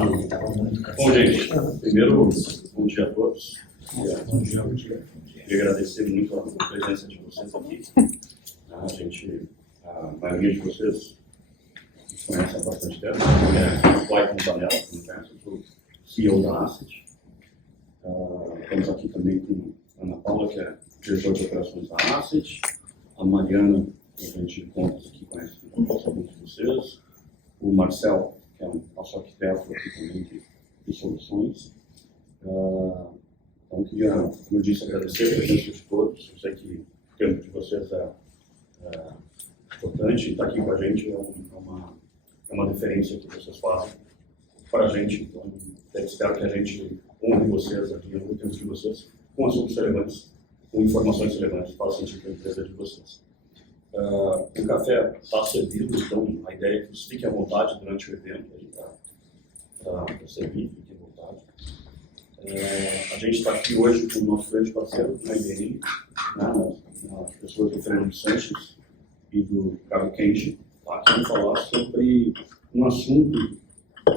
Bom, gente, primeiro, bom dia a todos. Bom dia. Queria agradecer muito a presença de vocês aqui. A maioria de vocês conhece há bastante tempo. O Clayton Zanella, eu sou CEO da Asset. Estamos aqui também com a Ana Paula, que é diretora de operações da Asset. A Mariana, que a gente conta aqui, conhece alguns de vocês. O Marcel, que é um nosso arquiteto aqui também de soluções. Então, queria, como eu disse, agradecer a presença de todos. Eu sei que o tempo de vocês é importante e estar aqui com a gente é uma diferença que vocês fazem para a gente. Então, eu espero que a gente honre vocês aqui, honre o tempo de vocês, com assuntos relevantes, com informações relevantes para o sentido da empresa de vocês. O café está servido, então a ideia é que vocês fiquem à vontade durante o evento para servir, fiquem à vontade. A gente está aqui hoje com o nosso grande parceiro, na IBM, nas pessoas do Fernando Sanches e do Carlos Kenji, que vão falar sobre um assunto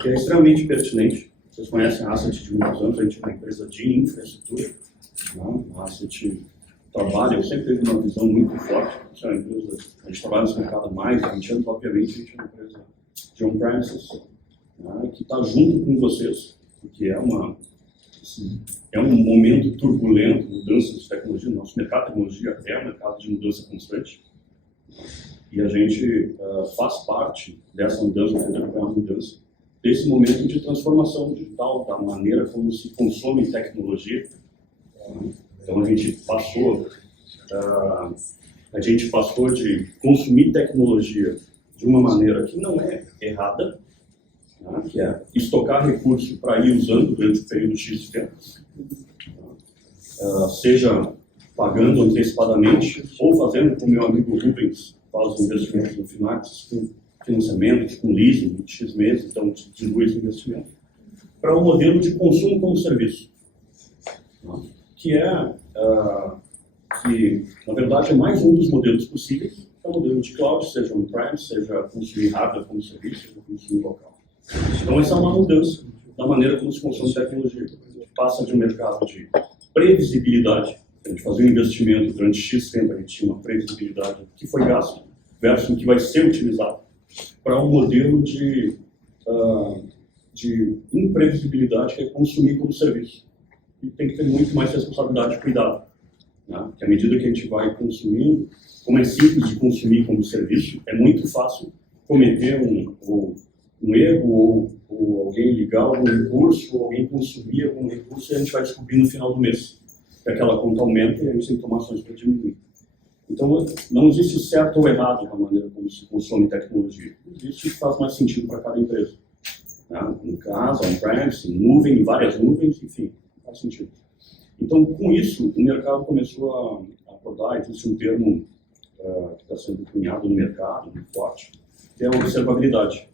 que é extremamente pertinente. Vocês conhecem a Asset de muitos anos, a gente é uma empresa de infraestrutura. A Asset trabalha, eu sempre tive uma visão muito forte. A gente trabalha nesse mercado há mais de 20 anos, obviamente, a gente é uma empresa de on-premises, que está junto com vocês, porque é um momento turbulento, mudança de tecnologia. O nosso mercado de tecnologia é um mercado de mudança constante. E a gente faz parte dessa mudança, uma mudança, desse momento de transformação digital, da maneira como se consome tecnologia. Então a gente passou de consumir tecnologia de uma maneira que não é errada, que é estocar recurso para ir usando durante o período X de tempo, seja pagando antecipadamente ou fazendo como meu amigo Rubens faz investimentos no Finax, com financiamentos, com leasing de X meses, então dilui esse investimento, para um modelo de consumo como serviço, que na verdade é mais um dos modelos possíveis, é o modelo de cloud, seja on-prem, seja consumir hardware como serviço, seja consumir local. Então essa é uma mudança da maneira como se consome tecnologia. A gente passa de um mercado de previsibilidade, a gente fazia um investimento durante X tempo, a gente tinha uma previsibilidade que foi gasto versus o que vai ser utilizado, para um modelo de imprevisibilidade, que é consumir como serviço. E tem que ter muito mais responsabilidade e cuidado. Porque à medida que a gente vai consumindo, como é simples de consumir como serviço, é muito fácil cometer um erro, ou alguém ligar algum recurso, ou alguém consumir algum recurso, e a gente vai descobrir no final do mês que aquela conta aumenta e a gente tem que tomar ações para diminuir. Então, não existe certo ou errado na maneira como se consome tecnologia. Existe o que faz mais sentido para cada empresa. Em casa, on-premise, em nuvem, em várias nuvens, enfim, faz sentido. Então, com isso, o mercado começou a acordar. Existe um termo que está sendo cunhado no mercado, muito forte, que é a observabilidade.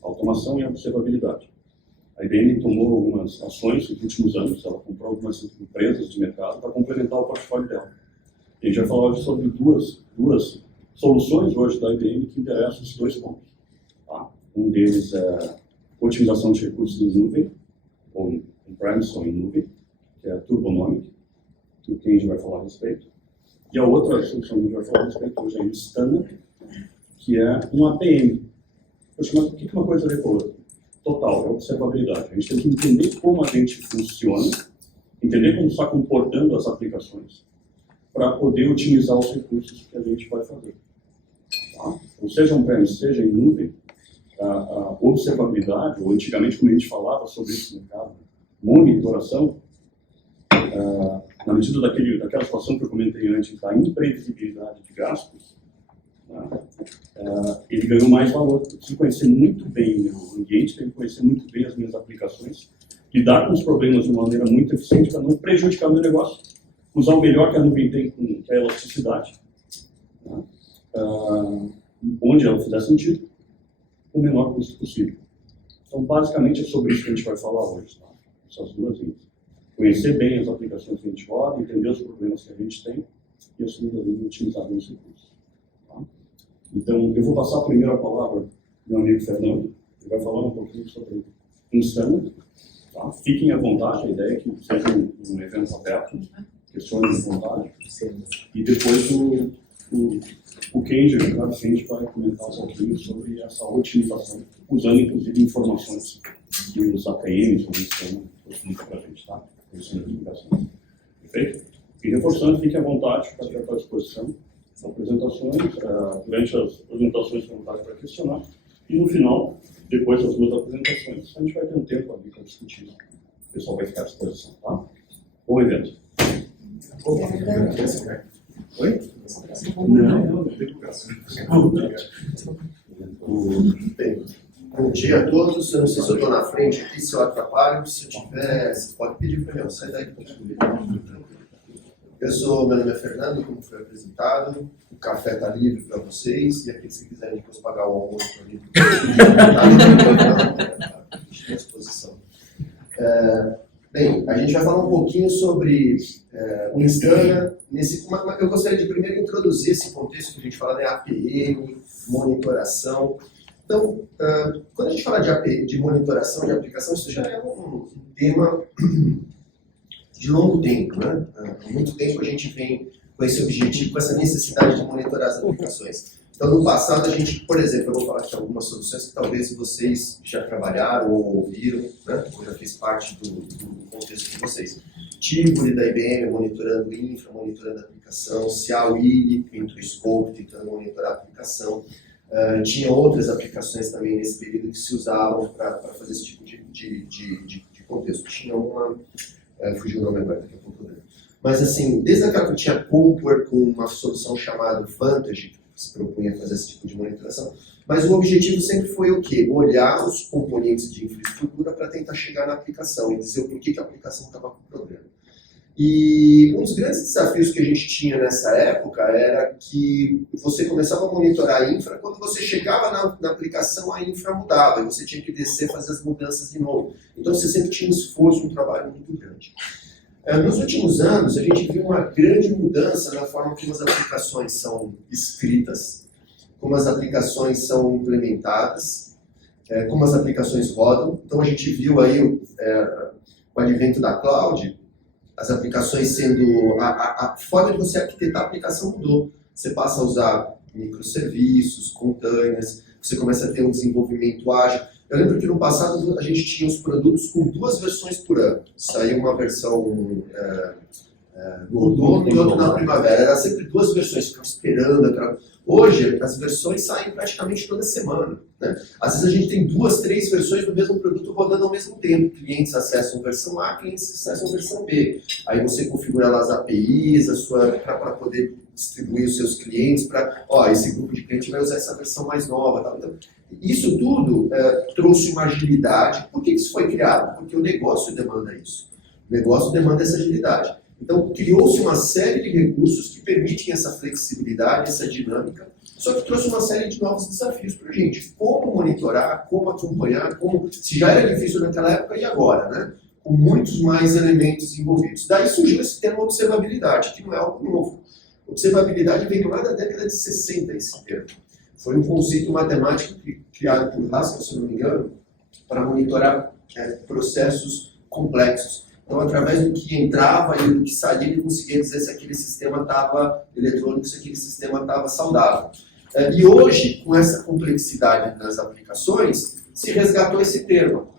Automação e observabilidade. A IBM tomou algumas ações nos últimos anos, ela comprou algumas empresas de mercado para complementar o portfólio dela. A gente vai falar hoje sobre duas soluções hoje da IBM que interessam esses dois pontos. Um deles é otimização de recursos em nuvem, ou on-premise ou em nuvem, que é a Turbonomic, que a gente vai falar a respeito. E a outra solução que a gente vai falar a respeito hoje é a Instana, que é um APM. Poxa, mas o que uma coisa a ver com a outra? Total, é observabilidade. A gente tem que entender como a gente funciona, entender como está comportando as aplicações, para poder otimizar os recursos que a gente vai fazer. Ou seja on-premise, seja em nuvem, a observabilidade, ou antigamente como a gente falava sobre isso no mercado, monitoração, na medida daquela situação que eu comentei antes, da imprevisibilidade de gastos, ele ganhou mais valor. Eu preciso conhecer muito bem o meu ambiente, tenho que conhecer muito bem as minhas aplicações, lidar com os problemas de uma maneira muito eficiente para não prejudicar o meu negócio, usar o melhor que a nuvem tem, que é a elasticidade, onde ela fizer sentido, com o menor custo possível. Então, basicamente, é sobre isso que a gente vai falar hoje, essas duas linhas. Conhecer bem as aplicações que a gente roda, entender os problemas que a gente tem e, a segunda linha, otimizar bem os recursos. Então, eu vou passar primeiro a palavra ao meu amigo Fernando, que vai falar um pouquinho sobre insana. Tá? Fiquem à vontade, a ideia é que seja um evento aberto, questionem à vontade. E depois o Kenji, o Vicente, vai comentar um pouquinho sobre essa otimização, usando inclusive informações que os APMs ou o sistema possibilitam para a gente, tá? Perfeito? E reforçando, fique à vontade para ter à disposição. São apresentações, durante as apresentações, à vontade para questionar. E no final, depois das duas apresentações, a gente vai ter um tempo ali para discutir. O pessoal vai ficar à disposição, tá? Bom evento. Oi? Não, Bom dia a todos. Eu não sei se eu estou na frente aqui, se eu atrapalho. Se eu tiver, você pode pedir para mim. Sai daí para meu nome é Fernando, como foi apresentado. O café está livre para vocês. E aqueles que quiserem depois pagar o almoço para mim, está à disposição. Bem, a gente vai falar um pouquinho sobre o Instana. Eu gostaria de primeiro introduzir esse contexto que a gente fala, né, APM, monitoração. Então, quando a gente fala de monitoração de aplicação, isso já é um tema de longo tempo, né? Há muito tempo a gente vem com esse objetivo, com essa necessidade de monitorar as aplicações. Então, no passado, a gente, por exemplo, eu vou falar aqui algumas soluções que talvez vocês já trabalharam ou ouviram, né? Ou já fez parte do contexto de vocês. Tivoli da IBM monitorando infra, monitorando a aplicação, Cial-ILI, dentro do Scope, tentando monitorar a aplicação. Tinha outras aplicações também nesse período que se usavam para fazer esse tipo de contexto. Tinha uma... fugiu o nome agora, daqui a pouco eu lembro. Mas assim, desde aquela que tinha Compor com uma solução chamada Vantage, que se propunha a fazer esse tipo de monitoração, mas o objetivo sempre foi o quê? Olhar os componentes de infraestrutura para tentar chegar na aplicação e dizer o porquê que a aplicação estava com problema. E um dos grandes desafios que a gente tinha nessa época era que você começava a monitorar a infra, quando você chegava na aplicação, a infra mudava, e você tinha que descer e fazer as mudanças de novo. Então você sempre tinha um esforço, um trabalho muito grande. Nos últimos anos, a gente viu uma grande mudança na forma como as aplicações são escritas, como as aplicações são implementadas, como as aplicações rodam. Então a gente viu aí o advento da cloud, as aplicações sendo... A forma de você arquitetar a aplicação mudou. Você passa a usar microserviços, containers, você começa a ter um desenvolvimento ágil. Eu lembro que no passado a gente tinha os produtos com 2 versões por ano. Saiu uma versão no outono e outra na primavera. Era sempre 2 versões, ficava esperando aquela... Hoje, as versões saem praticamente toda semana, né? Às vezes a gente tem 2, 3 versões do mesmo produto rodando ao mesmo tempo. Clientes acessam a versão A, clientes acessam a versão B. Aí você configura lá as APIs para poder distribuir os seus clientes para... esse grupo de clientes vai usar essa versão mais nova. Tá? Então, isso tudo trouxe uma agilidade. Por que isso foi criado? Porque o negócio demanda isso. O negócio demanda essa agilidade. Então, criou-se uma série de recursos que permitem essa flexibilidade, essa dinâmica, só que trouxe uma série de novos desafios para a gente. Como monitorar, como acompanhar, se já era difícil naquela época, e agora, né? Com muitos mais elementos envolvidos. Daí surgiu esse termo observabilidade, que não é algo novo. Observabilidade veio lá da década de 60, esse termo. Foi um conceito matemático criado por Haskell, se não me engano, para monitorar processos complexos. Então, através do que entrava e do que saía, ele conseguia dizer se aquele sistema estava eletrônico, se aquele sistema estava saudável. E hoje, com essa complexidade das aplicações, se resgatou esse termo,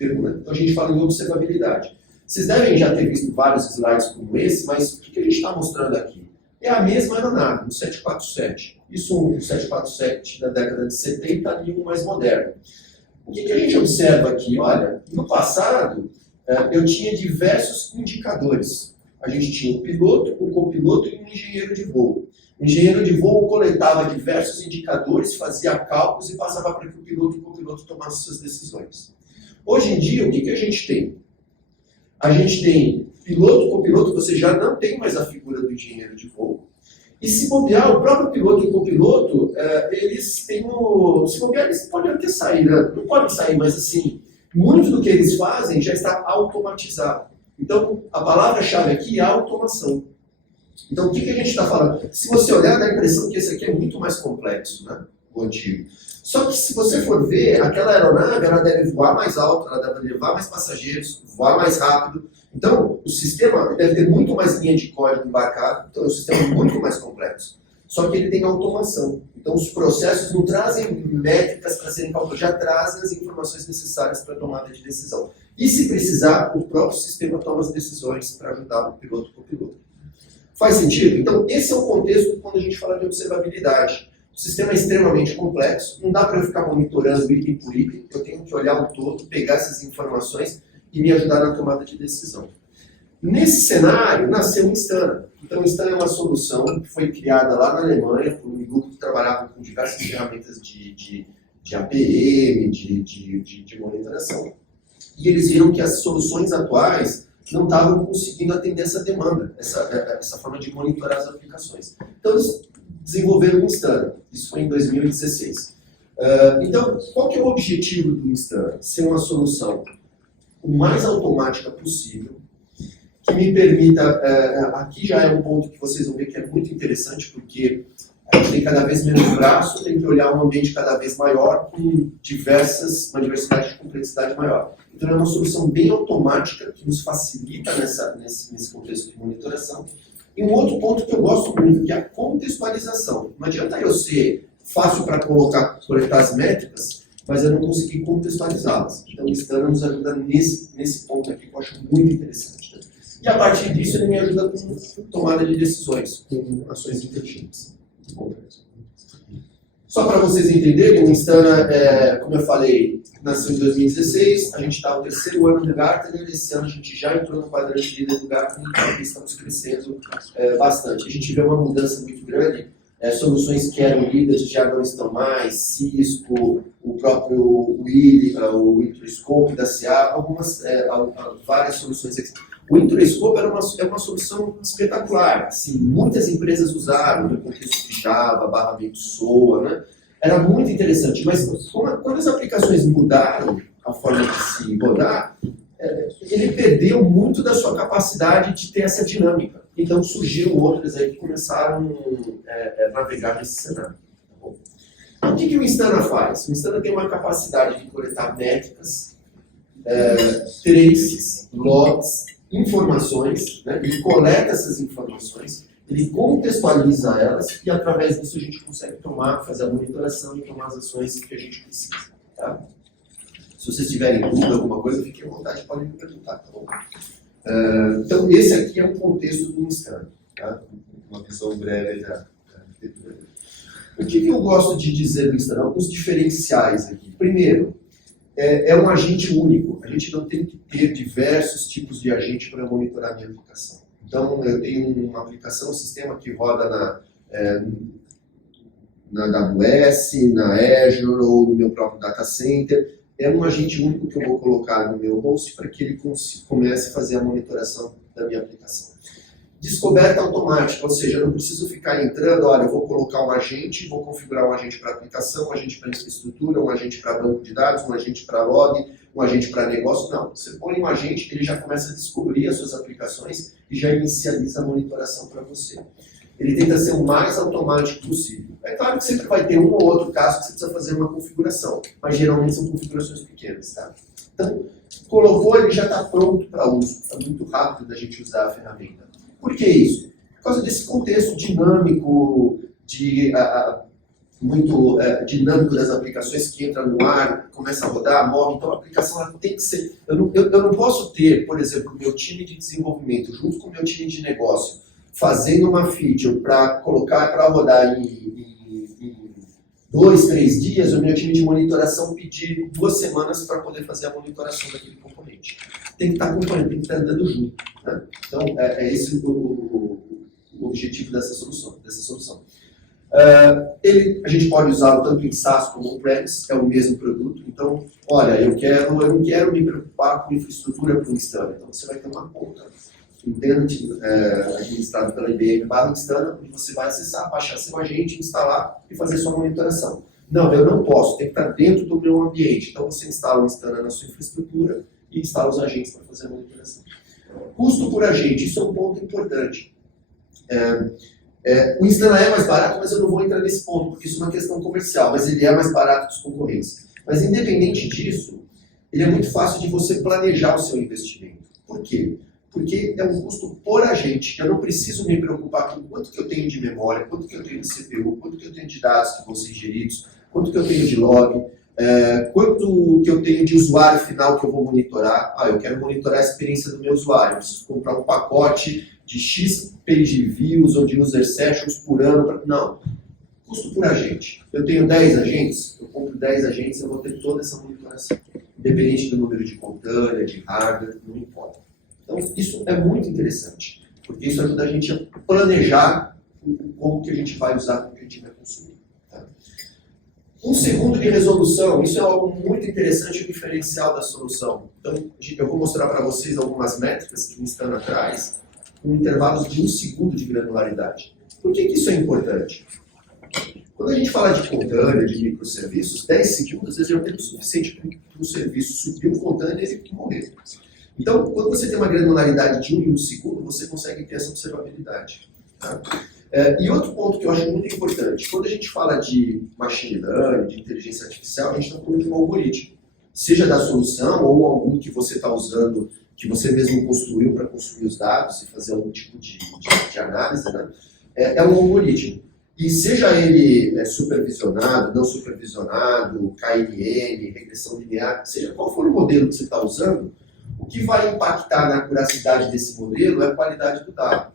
né? Então a gente fala em observabilidade. Vocês devem já ter visto vários slides como esse, mas o que a gente está mostrando aqui? É a mesma aeronave, um 747. Isso um 747 da década de 70 e um mais moderno. O que a gente observa aqui? Olha, no passado, eu tinha diversos indicadores. A gente tinha um piloto, um copiloto e um engenheiro de voo. O engenheiro de voo coletava diversos indicadores, fazia cálculos e passava para que o piloto e o copiloto tomassem suas decisões. Hoje em dia, o que a gente tem? A gente tem piloto, copiloto, você já não tem mais a figura do engenheiro de voo. E se bobear, o próprio piloto e o copiloto, eles têm se bobear, eles podem até sair, né? Não podem sair, mas assim, muito do que eles fazem já está automatizado. Então, a palavra-chave aqui é automação. Então, o que a gente está falando? Se você olhar, dá a impressão que esse aqui é muito mais complexo, né? O antigo. Só que se você for ver, aquela aeronave ela deve voar mais alto, ela deve levar mais passageiros, voar mais rápido. Então, o sistema deve ter muito mais linha de código embarcado, então é um sistema muito mais complexo. Só que ele tem automação. Então, os processos não trazem métricas para serem calculadas, já trazem as informações necessárias para a tomada de decisão. E se precisar, o próprio sistema toma as decisões para ajudar o piloto e o copiloto. Faz sentido? Então, esse é o contexto quando a gente fala de observabilidade. O sistema é extremamente complexo, não dá para eu ficar monitorando item por item, eu tenho que olhar o todo, pegar essas informações e me ajudar na tomada de decisão. Nesse cenário, nasceu o Instana. Então, o Instana é uma solução que foi criada lá na Alemanha por um grupo que trabalhava com diversas ferramentas de APM, de monitoração. E eles viram que as soluções atuais não estavam conseguindo atender essa demanda, essa forma de monitorar as aplicações. Então, eles desenvolveram o Instana. Isso foi em 2016. Então, qual que é o objetivo do Instana? Ser uma solução o mais automática possível, que me permita, aqui já é um ponto que vocês vão ver que é muito interessante, porque a gente tem cada vez menos braço, tem que olhar um ambiente cada vez maior, com uma diversidade de complexidade maior. Então é uma solução bem automática, que nos facilita nesse contexto de monitoração. E um outro ponto que eu gosto muito, que é a contextualização. Não adianta eu ser fácil para coletar as métricas, mas eu não conseguir contextualizá-las. Então o Instana nos ajuda nesse ponto aqui, que eu acho muito interessante. Né? E a partir disso ele me ajuda com tomada de decisões, com ações inteligentes. Só para vocês entenderem, o Instana, como eu falei, nasceu em 2016, a gente está no terceiro ano do Gartner, esse ano a gente já entrou no quadrante líder do Gartner e estamos crescendo bastante. A gente vê uma mudança muito grande, soluções que eram líderes já não estão mais, Cisco, o próprio Willy, o Introscope da CA, várias soluções aqui. O Introscope é uma solução espetacular, assim, muitas empresas usaram no contexto de Java, /SOA, né? Era muito interessante, mas quando as aplicações mudaram a forma de se rodar, ele perdeu muito da sua capacidade de ter essa dinâmica. Então surgiram outras aí que começaram a navegar nesse cenário. Tá bom? O que o Instana faz? O Instana tem uma capacidade de coletar métricas, traces, logs, informações, né? Ele coleta essas informações, ele contextualiza elas e através disso a gente consegue fazer a monitoração e tomar as ações que a gente precisa. Tá? Se vocês tiverem dúvida, alguma coisa, fiquem à vontade, podem me perguntar. Tá bom? Então esse aqui é o contexto do Instana. Tá? Uma visão breve da arquitetura. O que eu gosto de dizer do Instana? Alguns diferenciais aqui. Primeiro, é um agente único. A gente não tem que ter diversos tipos de agente para monitorar a minha aplicação. Então, eu tenho uma aplicação, um sistema que roda na AWS, na Azure ou no meu próprio data center. É um agente único que eu vou colocar no meu host para que ele comece a fazer a monitoração da minha aplicação. Descoberta automática, ou seja, eu não preciso ficar entrando, olha, eu vou colocar um agente, vou configurar um agente para aplicação, um agente para infraestrutura, um agente para banco de dados, um agente para log, um agente para negócio. Não, você põe um agente, ele já começa a descobrir as suas aplicações e já inicializa a monitoração para você. Ele tenta ser o mais automático possível. É claro que sempre vai ter um ou outro caso que você precisa fazer uma configuração, mas geralmente são configurações pequenas, tá? Então, colocou, ele já está pronto para uso, está muito rápido da gente usar a ferramenta. Por que isso? Por causa desse contexto dinâmico, muito dinâmico das aplicações que entra no ar, começa a rodar, morre. Então a aplicação ela tem que ser... Eu não posso ter, por exemplo, o meu time de desenvolvimento junto com o meu time de negócio fazendo uma feature para colocar para rodar em 2, 3 dias, o meu time de monitoração pedir 2 semanas para poder fazer a monitoração daquele componente. Tem que estar acompanhando, tem que estar andando junto. Né? Então, é esse o objetivo dessa solução. A gente pode usá-lo tanto em SaaS como on-premise, é o mesmo produto. Então, olha, eu não quero me preocupar com infraestrutura para o Instana. Então, você vai ter uma conta internet administrada pela IBM /Instana, onde você vai acessar, baixar seu agente, instalar e fazer sua monitoração. Não, eu não posso, tem que estar dentro do meu ambiente. Então, você instala o Instana na sua infraestrutura e instala os agentes para fazer a monitoração. Custo por agente, isso é um ponto importante. O Instana é mais barato, mas eu não vou entrar nesse ponto, porque isso é uma questão comercial, mas ele é mais barato que os concorrentes. Mas independente disso, ele é muito fácil de você planejar o seu investimento. Por quê? Porque é um custo por agente. Eu não preciso me preocupar com quanto que eu tenho de memória, quanto que eu tenho de CPU, quanto que eu tenho de dados que vão ser ingeridos, quanto que eu tenho de log, quanto que eu tenho de usuário final que eu vou monitorar. Eu quero monitorar a experiência do meu usuário, eu preciso comprar um pacote de X page views ou de user sessions por ano. Não. Custo por agente. Eu tenho 10 agentes, eu compro 10 agentes, eu vou ter toda essa monitoração. Independente do número de contânia, de hardware, não importa. Então, isso é muito interessante, porque isso ajuda a gente a planejar como que a gente vai usar, como que a gente vai consumir. Tá? 1 segundo de resolução, isso é algo muito interessante, o diferencial da solução. Então, eu vou mostrar para vocês algumas métricas que estão atrás, com intervalos de 1 segundo de granularidade. Por que isso é importante? Quando a gente fala de contânia, de microserviços, 10 segundos às vezes é o tempo suficiente para o serviço subir o contânia e ele morrer. Então, quando você tem uma granularidade de 1 em 1 segundo, você consegue ter essa observabilidade. Tá? E outro ponto que eu acho muito importante, quando a gente fala de machine learning, de inteligência artificial, a gente está falando de um algoritmo. Seja da solução ou algum que você está usando, que você mesmo construiu para consumir os dados e fazer algum tipo de análise, né? É um algoritmo. E seja ele supervisionado, não supervisionado, KNN, regressão linear, seja qual for o modelo que você está usando, o que vai impactar na acuracidade desse modelo é a qualidade do dado.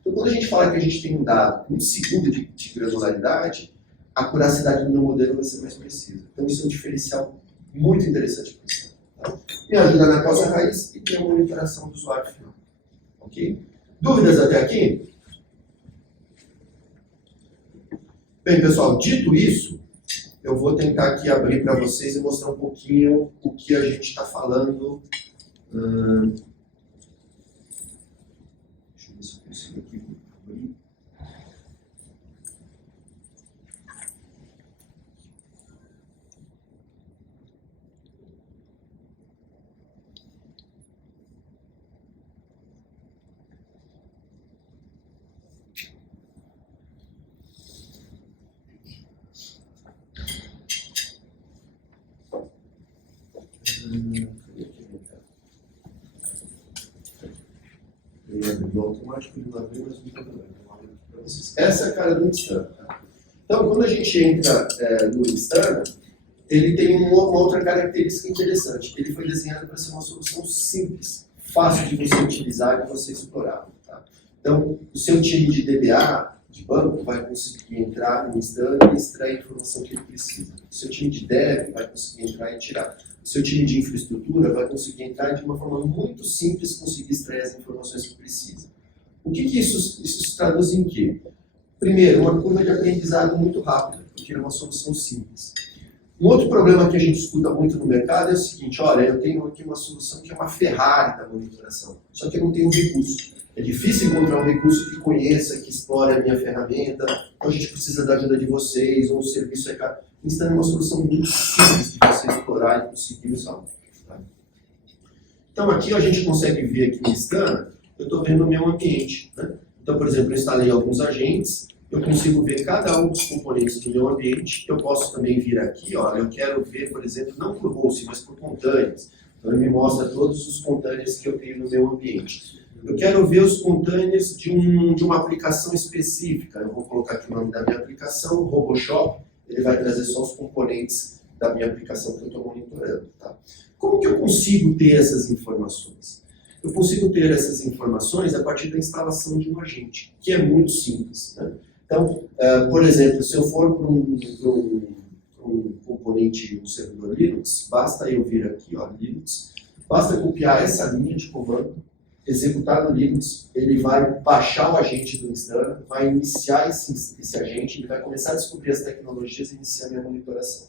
Então, quando a gente fala que a gente tem um dado com 1 segundo de granularidade, a acuracidade do meu modelo vai ser mais precisa. Então, isso é um diferencial muito interessante para você. Tá? Me ajuda na causa raiz e tem a monitoração do usuário final. Ok? Dúvidas até aqui? Bem, pessoal, dito isso, eu vou tentar aqui abrir para vocês e mostrar um pouquinho o que a gente está falando. Deixa eu ver se eu consigo aqui abrir. Automático de uma vez, mas essa é a cara do Instana. Tá? Então, quando a gente entra no Instana, ele tem uma outra característica interessante. Ele foi desenhado para ser uma solução simples, fácil de você utilizar e de você explorar. Tá? Então, o seu time de DBA, de banco, vai conseguir entrar no Instana e extrair a informação que ele precisa. O seu time de dev vai conseguir entrar e tirar. O seu time de infraestrutura vai conseguir entrar e, de uma forma muito simples, conseguir extrair as informações que precisa. O que isso se traduz em quê? Primeiro, uma curva de aprendizado muito rápida, porque é uma solução simples. Um outro problema que a gente escuta muito no mercado é o seguinte: olha, eu tenho aqui uma solução que é uma Ferrari da monitoração, só que eu não tenho recurso. É difícil encontrar um recurso que conheça, que explore a minha ferramenta, então a gente precisa da ajuda de vocês, ou o serviço é caro. Instana é uma solução muito simples de você explorar e conseguir usar. Tá? Então aqui a gente consegue ver aqui no Instana, eu estou vendo o meu ambiente. Né? Então, por exemplo, eu instalei alguns agentes, eu consigo ver cada um dos componentes do meu ambiente. Eu posso também vir aqui, olha, eu quero ver, por exemplo, não por host, mas por containers. Então, ele me mostra todos os containers que eu tenho no meu ambiente. Eu quero ver os containers de uma aplicação específica. Eu vou colocar aqui o nome da minha aplicação, RoboShop. Ele vai trazer só os componentes da minha aplicação que eu estou monitorando. Tá? Como que eu consigo ter essas informações? Eu consigo ter essas informações a partir da instalação de um agente, que é muito simples. Né? Então, por exemplo, se eu for para um componente, um servidor Linux, basta eu vir aqui, ó, Linux, basta copiar essa linha de comando, executar no Linux, ele vai baixar o agente do Instana, vai iniciar esse agente, ele vai começar a descobrir as tecnologias e iniciar a minha monitoração.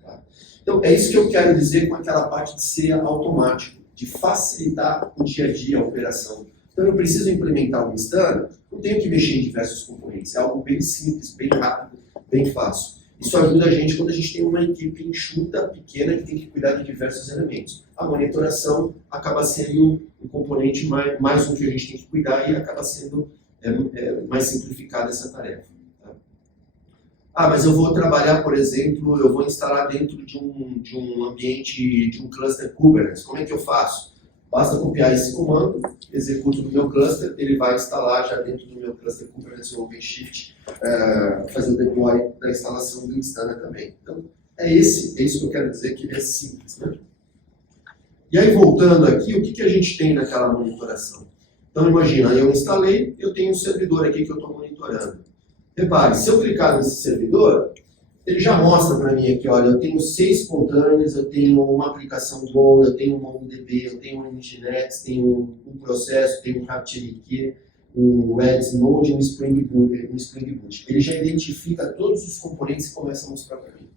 Tá? Então, é isso que eu quero dizer com aquela parte de ser automático, de facilitar o dia a dia, a operação. Então, eu preciso implementar o Instana, não tenho que mexer em diversos componentes, é algo bem simples, bem rápido, bem fácil. Isso ajuda a gente quando a gente tem uma equipe enxuta, pequena, que tem que cuidar de diversos elementos. A monitoração acaba sendo um componente mais um que a gente tem que cuidar e acaba sendo é mais simplificada essa tarefa. Tá? Ah, mas eu vou trabalhar, por exemplo, eu vou instalar dentro de um ambiente, de um cluster Kubernetes. Como é que eu faço? Basta copiar esse comando, executo no meu cluster, ele vai instalar já dentro do meu cluster Kubernetes ou OpenShift, fazer o deploy da instalação do Instana também. Então, é isso que eu quero dizer, que ele é simples, né? E aí, voltando aqui, o que a gente tem naquela monitoração? Então, imagina, eu instalei, eu tenho um servidor aqui que eu estou monitorando. Repare, se eu clicar nesse servidor, ele já mostra para mim aqui, olha, eu tenho 6 containers, eu tenho uma aplicação Go, eu tenho um MongoDB, eu tenho um Nginx, tenho um processo, tenho um RapidKey, um Redis Node e um Spring Boot. Ele já identifica todos os componentes e começa a mostrar para mim.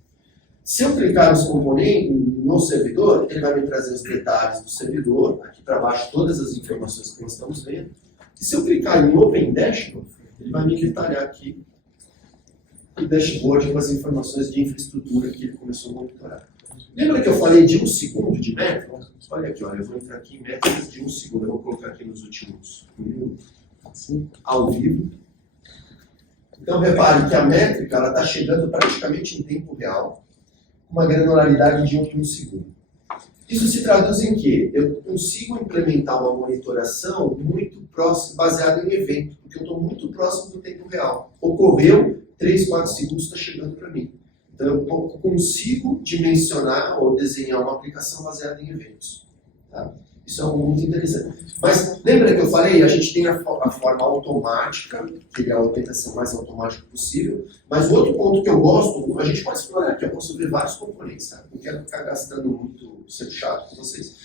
Se eu clicar nos componentes, no servidor, ele vai me trazer os detalhes do servidor, aqui para baixo todas as informações que nós estamos vendo. E se eu clicar em Open Dashboard, ele vai me detalhar aqui o dashboard com as informações de infraestrutura que ele começou a monitorar. Lembra que eu falei de 1 segundo de métrica? Olha aqui, olha, eu vou entrar aqui em métricas de 1 segundo, eu vou colocar aqui nos últimos minutos, assim, ao vivo. Então, repare que a métrica está chegando praticamente em tempo real, com uma granularidade de 1 segundo. Isso se traduz em quê? Eu consigo implementar uma monitoração muito próxima, baseada em evento, porque eu estou muito próximo do tempo real. Ocorreu, 3, 4 segundos está chegando para mim. Então eu consigo dimensionar ou desenhar uma aplicação baseada em eventos. Tá? Isso é algo muito interessante. Mas lembra que eu falei, a gente tem a forma automática, que é a autenticação mais automática possível, mas o outro ponto que eu gosto, a gente pode explorar aqui, eu posso ver vários componentes, tá? Não quero ficar gastando muito, sendo chato com vocês.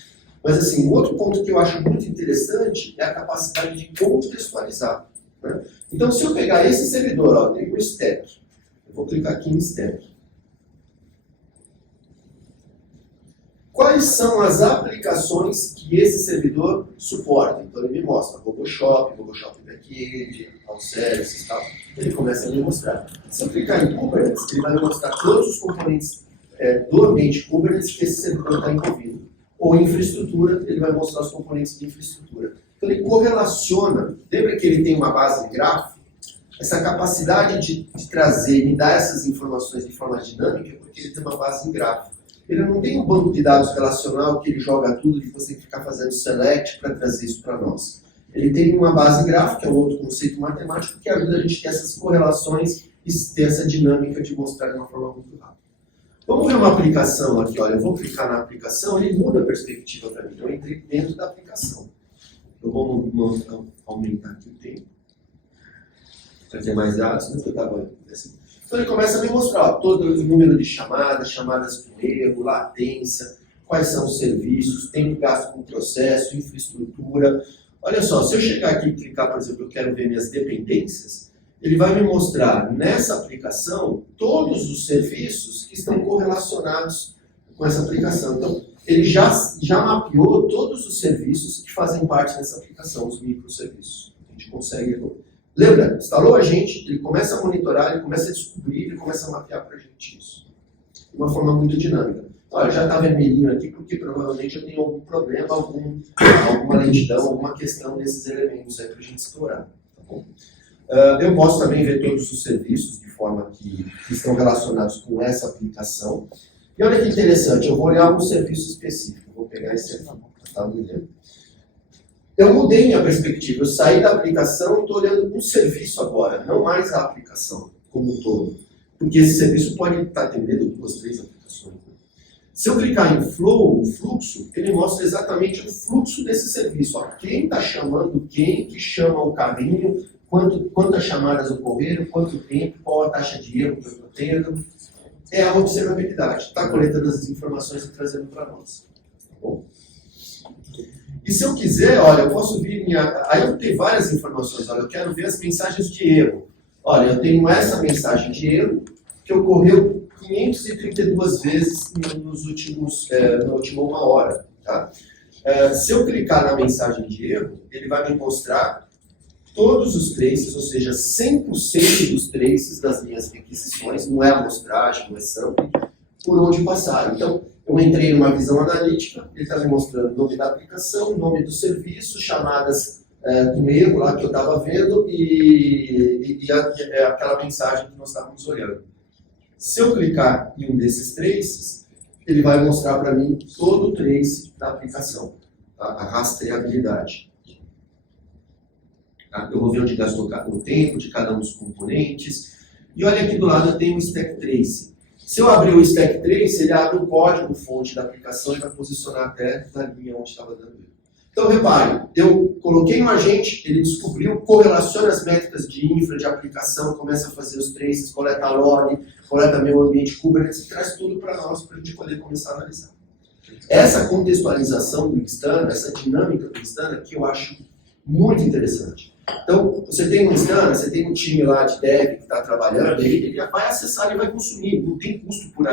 Mas assim, o outro ponto que eu acho muito interessante é a capacidade de contextualizar. Né? Então se eu pegar esse servidor, ó, tem um stack, eu vou clicar aqui em stack. Quais são as aplicações que esse servidor suporta? Então ele me mostra RoboShop Backend, All-Services e tal. Ele começa a me mostrar. Se eu clicar em Kubernetes, ele vai me mostrar todos os componentes do ambiente Kubernetes que esse servidor está envolvido. Ou infraestrutura, ele vai mostrar os componentes de infraestrutura. Então ele correlaciona, lembra que ele tem uma base gráfica? Essa capacidade de trazer e dar essas informações de forma dinâmica, porque ele tem uma base gráfica. Ele não tem um banco de dados relacional que ele joga tudo e você tem que ficar fazendo select para trazer isso para nós. Ele tem uma base gráfica, é um outro conceito matemático, que ajuda a gente a ter essas correlações e ter essa dinâmica de mostrar de uma forma muito rápida. Vamos ver uma aplicação aqui, olha, eu vou clicar na aplicação, ele muda a perspectiva para mim. Eu entrei dentro da aplicação. Eu vou aumentar aqui o tempo. Para ter mais dados, né? Então ele começa a me mostrar todo o número de chamadas com erro, latência, quais são os serviços, tempo gasto com processo, infraestrutura. Olha só, se eu chegar aqui e clicar, por exemplo, eu quero ver minhas dependências, ele vai me mostrar nessa aplicação todos os serviços que estão correlacionados com essa aplicação. Então, ele já mapeou todos os serviços que fazem parte dessa aplicação, os microserviços. A gente consegue... Lembra? Instalou a gente, ele começa a monitorar, ele começa a descobrir, ele começa a mapear para a gente isso. De uma forma muito dinâmica. Olha, já está vermelhinho aqui porque provavelmente eu tenho algum problema, alguma lentidão, alguma questão desses elementos aí para a gente explorar. Tá bom? Eu posso também ver todos os serviços de forma que estão relacionados com essa aplicação. E olha que interessante, eu vou olhar um serviço específico. Vou pegar esse aqui, tá olhando. Eu mudei minha perspectiva, eu saí da aplicação e estou olhando um serviço agora, não mais a aplicação como um todo. Porque esse serviço pode estar atendendo 2, 3 aplicações. Se eu clicar em Flow, o fluxo, ele mostra exatamente o fluxo desse serviço. Ó, quem está chamando quem, que chama o caminho, quantas chamadas ocorreram, quanto tempo, qual a taxa de erro que eu estou tendo. É a observabilidade, está coletando as informações e trazendo para nós. Tá bom? E se eu quiser, olha, eu posso vir aí eu tenho várias informações, olha, eu quero ver as mensagens de erro. Olha, eu tenho essa mensagem de erro que ocorreu 532 vezes na última 1 hora. Tá? Se eu clicar na mensagem de erro, ele vai me mostrar todos os traces, ou seja, 100% dos traces das minhas requisições, não é amostragem, não é sample, por onde passaram. Então, eu entrei numa visão analítica, ele está me mostrando o nome da aplicação, nome do serviço, chamadas com um erro lá que eu estava vendo e aquela mensagem que nós estávamos olhando. Se eu clicar em um desses traces, ele vai mostrar para mim todo o trace da aplicação, tá? A rastreabilidade. Tá? Eu vou ver onde gastou o tempo de cada um dos componentes. E olha aqui do lado eu tenho o stack trace. Se eu abrir o stack trace, ele abre o código-fonte da aplicação e vai posicionar até na linha onde estava dando erro. Então, repare, eu coloquei um agente, ele descobriu, correlaciona as métricas de infra, de aplicação, começa a fazer os traces, coleta log, coleta meu ambiente Kubernetes, traz tudo para nós, para a gente poder começar a analisar. Essa contextualização do Instana, essa dinâmica do Instana, que eu acho muito interessante. Então, você tem um Instana, você tem um time lá de dev que está trabalhando, ele vai acessar e vai consumir, não tem custo por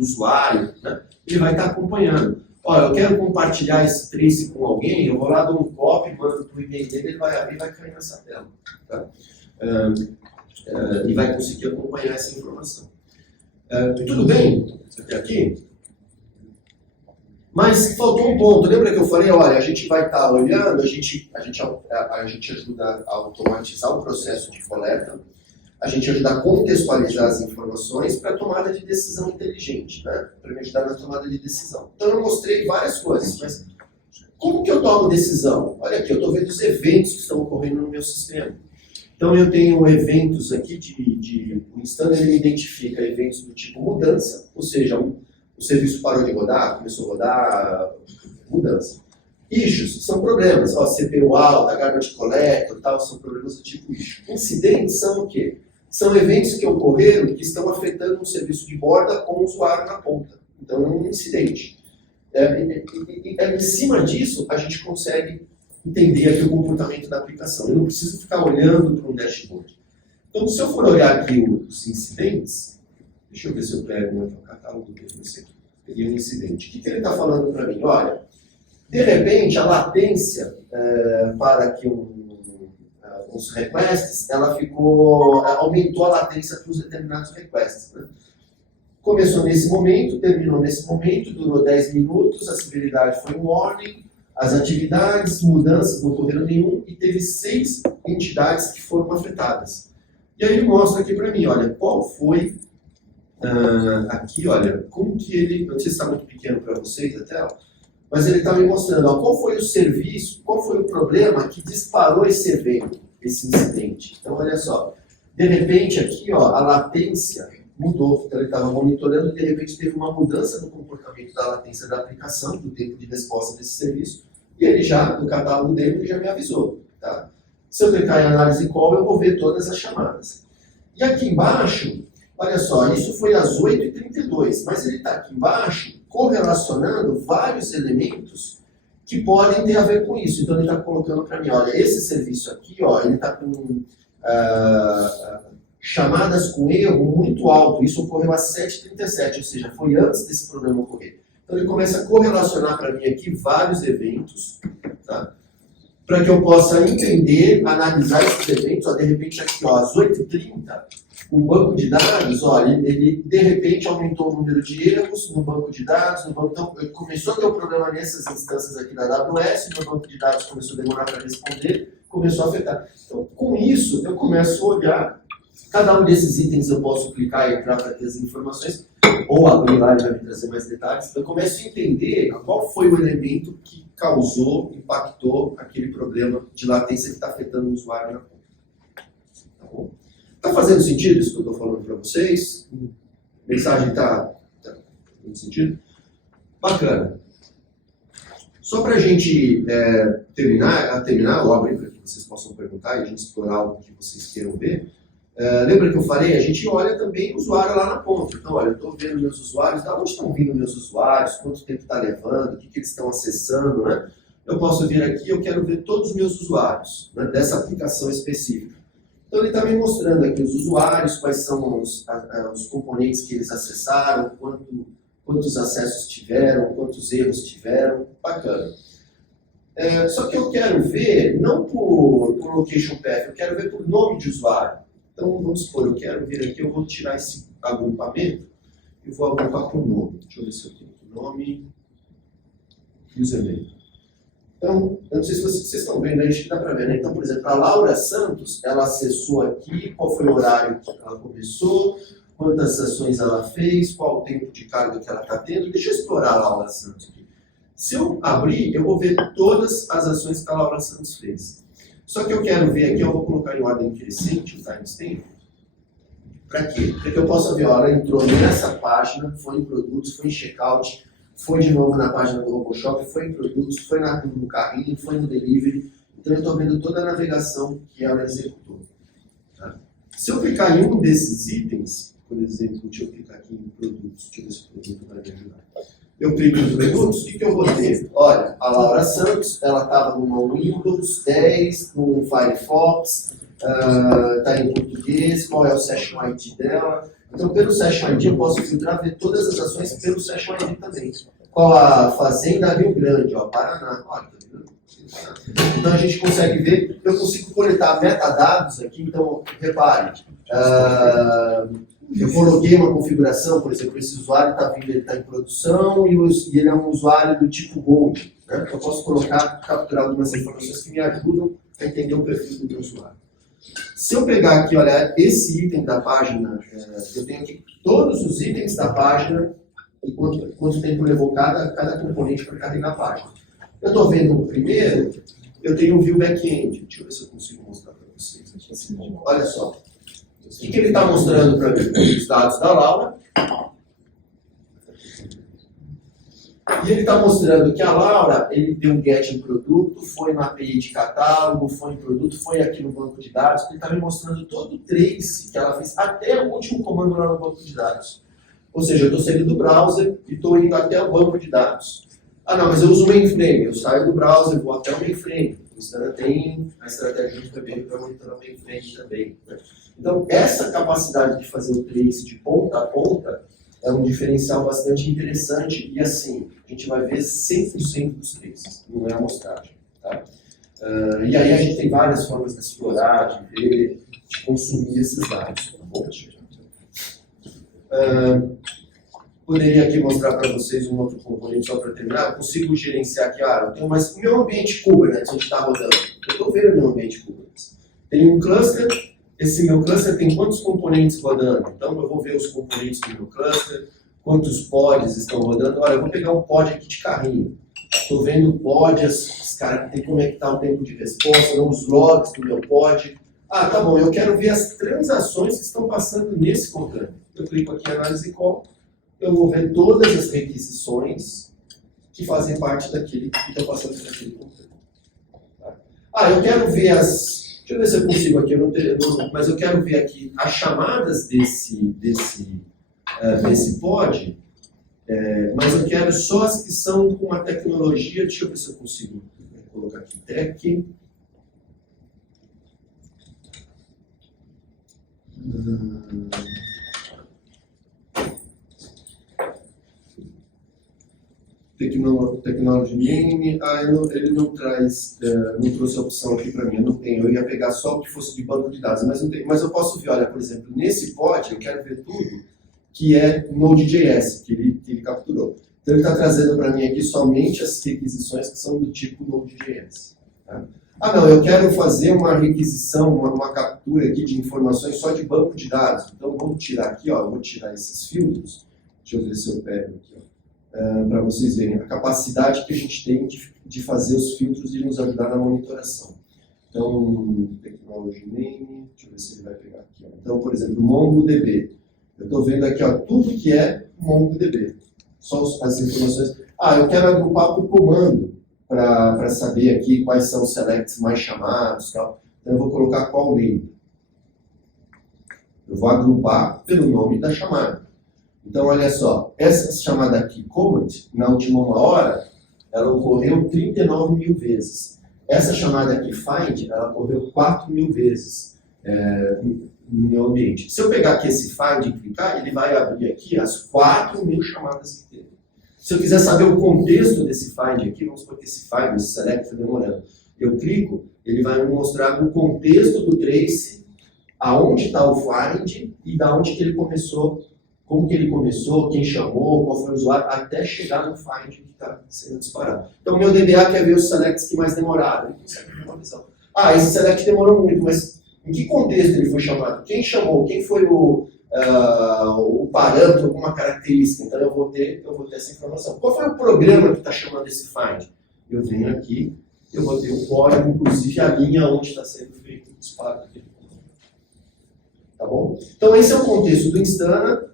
usuário, né? Ele vai estar acompanhando. Olha, eu quero compartilhar esse trace com alguém, eu vou lá, dou um copy, mando para o e-mail dele, ele vai abrir e vai cair nessa tela. Tá? E vai conseguir acompanhar essa informação. Tudo bem até aqui? Mas faltou um ponto. Lembra que eu falei, olha, a gente vai estar olhando, a gente ajuda a automatizar o processo de coleta, a gente ajuda a contextualizar as informações para tomada de decisão inteligente, né? Para me ajudar na tomada de decisão. Então eu mostrei várias coisas, mas como que eu tomo decisão? Olha aqui, eu estou vendo os eventos que estão ocorrendo no meu sistema. Então eu tenho eventos aqui o Instana ele identifica eventos do tipo mudança, ou seja, o serviço parou de rodar, começou a rodar, mudança. Issues são problemas, CPU alta, garbage collector, tal, são problemas do tipo issue. Incidentes são o quê? São eventos que ocorreram que estão afetando um serviço de borda com o usuário na ponta. Então é um incidente. Em cima disso, a gente consegue entender aqui o comportamento da aplicação. Eu não preciso ficar olhando para um dashboard. Então, se eu for olhar aqui os incidentes, deixa eu ver se eu pego o catálogo dele. Peguei um incidente. O que ele está falando para mim? Olha, de repente, a latência para que os requests, ela aumentou a latência para os determinados requests. Né? Começou nesse momento, terminou nesse momento, durou 10 minutos, a severidade foi um warning, as atividades, mudanças, não ocorreram nenhum, e teve 6 entidades que foram afetadas. E aí ele mostra aqui para mim, olha, qual foi, aqui, olha, como que ele, não sei se está muito pequeno para vocês a tela, mas ele está me mostrando, ó, qual foi o serviço, qual foi o problema que disparou esse evento, esse incidente. Então, olha só, de repente aqui, ó, a latência mudou, então ele estava monitorando e de repente teve uma mudança no comportamento da latência da aplicação, do tempo de resposta desse serviço, e ele já, no catálogo dele, ele já me avisou. Tá? Se eu clicar em análise call, eu vou ver todas as chamadas. E aqui embaixo, olha só, isso foi às 8h32, mas ele está aqui embaixo correlacionando vários elementos que podem ter a ver com isso. Então ele está colocando para mim, olha, esse serviço aqui, ó, ele está com chamadas com erro muito alto. Isso ocorreu às 7h37, ou seja, foi antes desse problema ocorrer. Então ele começa a correlacionar para mim aqui vários eventos, tá? Para que eu possa entender, analisar esses eventos. Ó, de repente aqui, ó, às 8h30, o banco de dados, olha, ele de repente aumentou o número de erros no banco de dados, então começou a ter um problema nessas instâncias aqui da AWS, meu banco de dados começou a demorar para responder, começou a afetar. Então, com isso, eu começo a olhar, cada um desses itens eu posso clicar e entrar para ter as informações, ou abrir lá e vai me trazer mais detalhes. Eu começo a entender qual foi o elemento que causou, impactou aquele problema de latência que está afetando o usuário na ponta. Tá bom? Está fazendo sentido isso que eu estou falando para vocês? A mensagem está fazendo sentido? Bacana. Só para a gente terminar, eu abro para que vocês possam perguntar e a gente explorar algo que vocês queiram ver. Lembra que eu falei? A gente olha também o usuário lá na ponta. Então, olha, eu estou vendo meus usuários, da onde estão vindo meus usuários, quanto tempo está levando, o que eles estão acessando, né? Eu posso vir aqui, eu quero ver todos os meus usuários, né, dessa aplicação específica. Então, ele está me mostrando aqui os usuários, quais são os componentes que eles acessaram, quantos acessos tiveram, quantos erros tiveram. Bacana. Só que eu quero ver, não por location path, eu quero ver por nome de usuário. Então, vamos supor, eu quero vir aqui, eu vou tirar esse agrupamento e vou agrupar por nome. Deixa eu ver se eu tenho aqui nome, username. Então, eu não sei se vocês estão vendo, a gente dá para ver, né? Então, por exemplo, a Laura Santos, ela acessou aqui, qual foi o horário que ela começou, quantas sessões ela fez, qual o tempo de carga que ela está tendo. Deixa eu explorar a Laura Santos aqui. Se eu abrir, eu vou ver todas as ações que a Laura Santos fez. Só que eu quero ver aqui, eu vou colocar em ordem crescente o timestamp. Para quê? Para que eu possa ver, ó, ela entrou nessa página, foi em produtos, foi em checkout, foi de novo na página do RoboShop, foi em produtos, foi no carrinho, foi no delivery. Então eu estou vendo toda a navegação que ela executou. Tá? Se eu clicar em um desses itens, por exemplo, deixa eu clicar aqui em produtos, deixa eu ver se o produto vai me ajudar. Eu clico em produtos, o que eu vou ter? Olha, a Laura Santos, ela estava no Windows 10, no Firefox, está em português, qual é o Session ID dela. Então, pelo Session ID, eu posso filtrar, ver todas as ações pelo Session ID também. Qual a Fazenda Rio Grande, ó, Paraná. Olha, tá vendo? Então, a gente consegue ver, eu consigo coletar metadados aqui, então, repare. Eu coloquei uma configuração, por exemplo, esse usuário está vindo, ele está em produção e ele é um usuário do tipo Gold. Né? Eu posso capturar algumas informações que me ajudam a entender o perfil do meu usuário. Se eu pegar aqui, olha, esse item da página, eu tenho aqui todos os itens da página e quanto tempo levou cada componente para carregar a página. Eu estou vendo o primeiro, eu tenho um view back-end. Deixa eu ver se eu consigo mostrar para vocês. Olha só. O que ele está mostrando para mim? Os dados da Laura. E ele está mostrando que a Laura, ele deu um get em produto, foi na API de catálogo, foi em produto, foi aqui no banco de dados. Ele está me mostrando todo o trace que ela fez, até o último comando lá no banco de dados. Ou seja, eu estou saindo do browser e estou indo até o banco de dados. Ah, não, mas eu uso o mainframe. Eu saio do browser, vou até o mainframe. O Instagram tem a estratégia do PBR para monitorar o mainframe também. Né? Então, essa capacidade de fazer o trace de ponta a ponta é um diferencial bastante interessante e, assim, a gente vai ver 100% dos traces, não é amostragem. Tá? E aí a gente tem várias formas de explorar, de ver, de consumir esses dados. Poderia aqui mostrar para vocês um outro componente só para terminar. Eu consigo gerenciar aqui, eu tenho mais o meu ambiente Kubernetes, onde está rodando. Eu estou vendo o meu ambiente Kubernetes. Tem um cluster. Esse meu cluster tem quantos componentes rodando? Então eu vou ver os componentes do meu cluster, quantos pods estão rodando. Olha, eu vou pegar um pod aqui de carrinho. Estou vendo o pod, tem como é que está o tempo de resposta, os logs do meu pod. Ah, tá bom, eu quero ver as transações que estão passando nesse container. Eu clico aqui em análise call, eu vou ver todas as requisições que fazem parte daquele que estão passando por aquele container. Tá? Eu quero ver as... Deixa eu ver se eu consigo aqui, mas eu quero ver aqui as chamadas desse pod, mas eu quero só as que são com a tecnologia, deixa eu ver se eu consigo colocar aqui, tech. Technology Name, ele não traz, não trouxe a opção aqui para mim, eu não tenho, eu ia pegar só o que fosse de banco de dados, mas não tem, mas eu posso ver, olha, por exemplo, nesse pod eu quero ver tudo que é Node.js, que ele capturou. Então ele está trazendo para mim aqui somente as requisições que são do tipo Node.js. Tá? Ah não, eu quero fazer uma requisição, uma captura aqui de informações só de banco de dados, então vamos tirar aqui, ó, eu vou tirar esses filtros, deixa eu ver se eu pego aqui, ó. Para vocês verem a capacidade que a gente tem de fazer os filtros e nos ajudar na monitoração. Então, Technology Name, deixa eu ver se ele vai pegar aqui. Ó. Então, por exemplo, MongoDB. Eu estou vendo aqui ó, tudo que é MongoDB. Só as informações. Eu quero agrupar por comando para saber aqui quais são os selects mais chamados. Tal. Então, eu vou colocar qual name. Eu vou agrupar pelo nome da chamada. Então, olha só, essa chamada aqui, command, na última 1 hora, ela ocorreu 39 mil vezes. Essa chamada aqui, find, ela ocorreu 4 mil vezes no meu ambiente. Se eu pegar aqui esse find e clicar, ele vai abrir aqui as 4 mil chamadas que teve. Se eu quiser saber o contexto desse find aqui, vamos supor que esse find, esse select está demorando. Eu clico, ele vai me mostrar o contexto do trace, aonde está o find e da onde que ele começou como que ele começou, quem chamou, qual foi o usuário, até chegar no find que está sendo disparado. Então, o meu DBA quer ver os selects que mais demoraram. Ele consegue ter uma visão. Ah, esse select demorou muito, mas em que contexto ele foi chamado? Quem chamou? Quem foi o parâmetro, alguma característica? Então, eu vou ter essa informação. Qual foi o programa que está chamando esse find? Eu venho aqui, eu vou ter o código, inclusive a linha onde está sendo feito o disparo daquele programa. Tá bom? Então, esse é o contexto do Instana.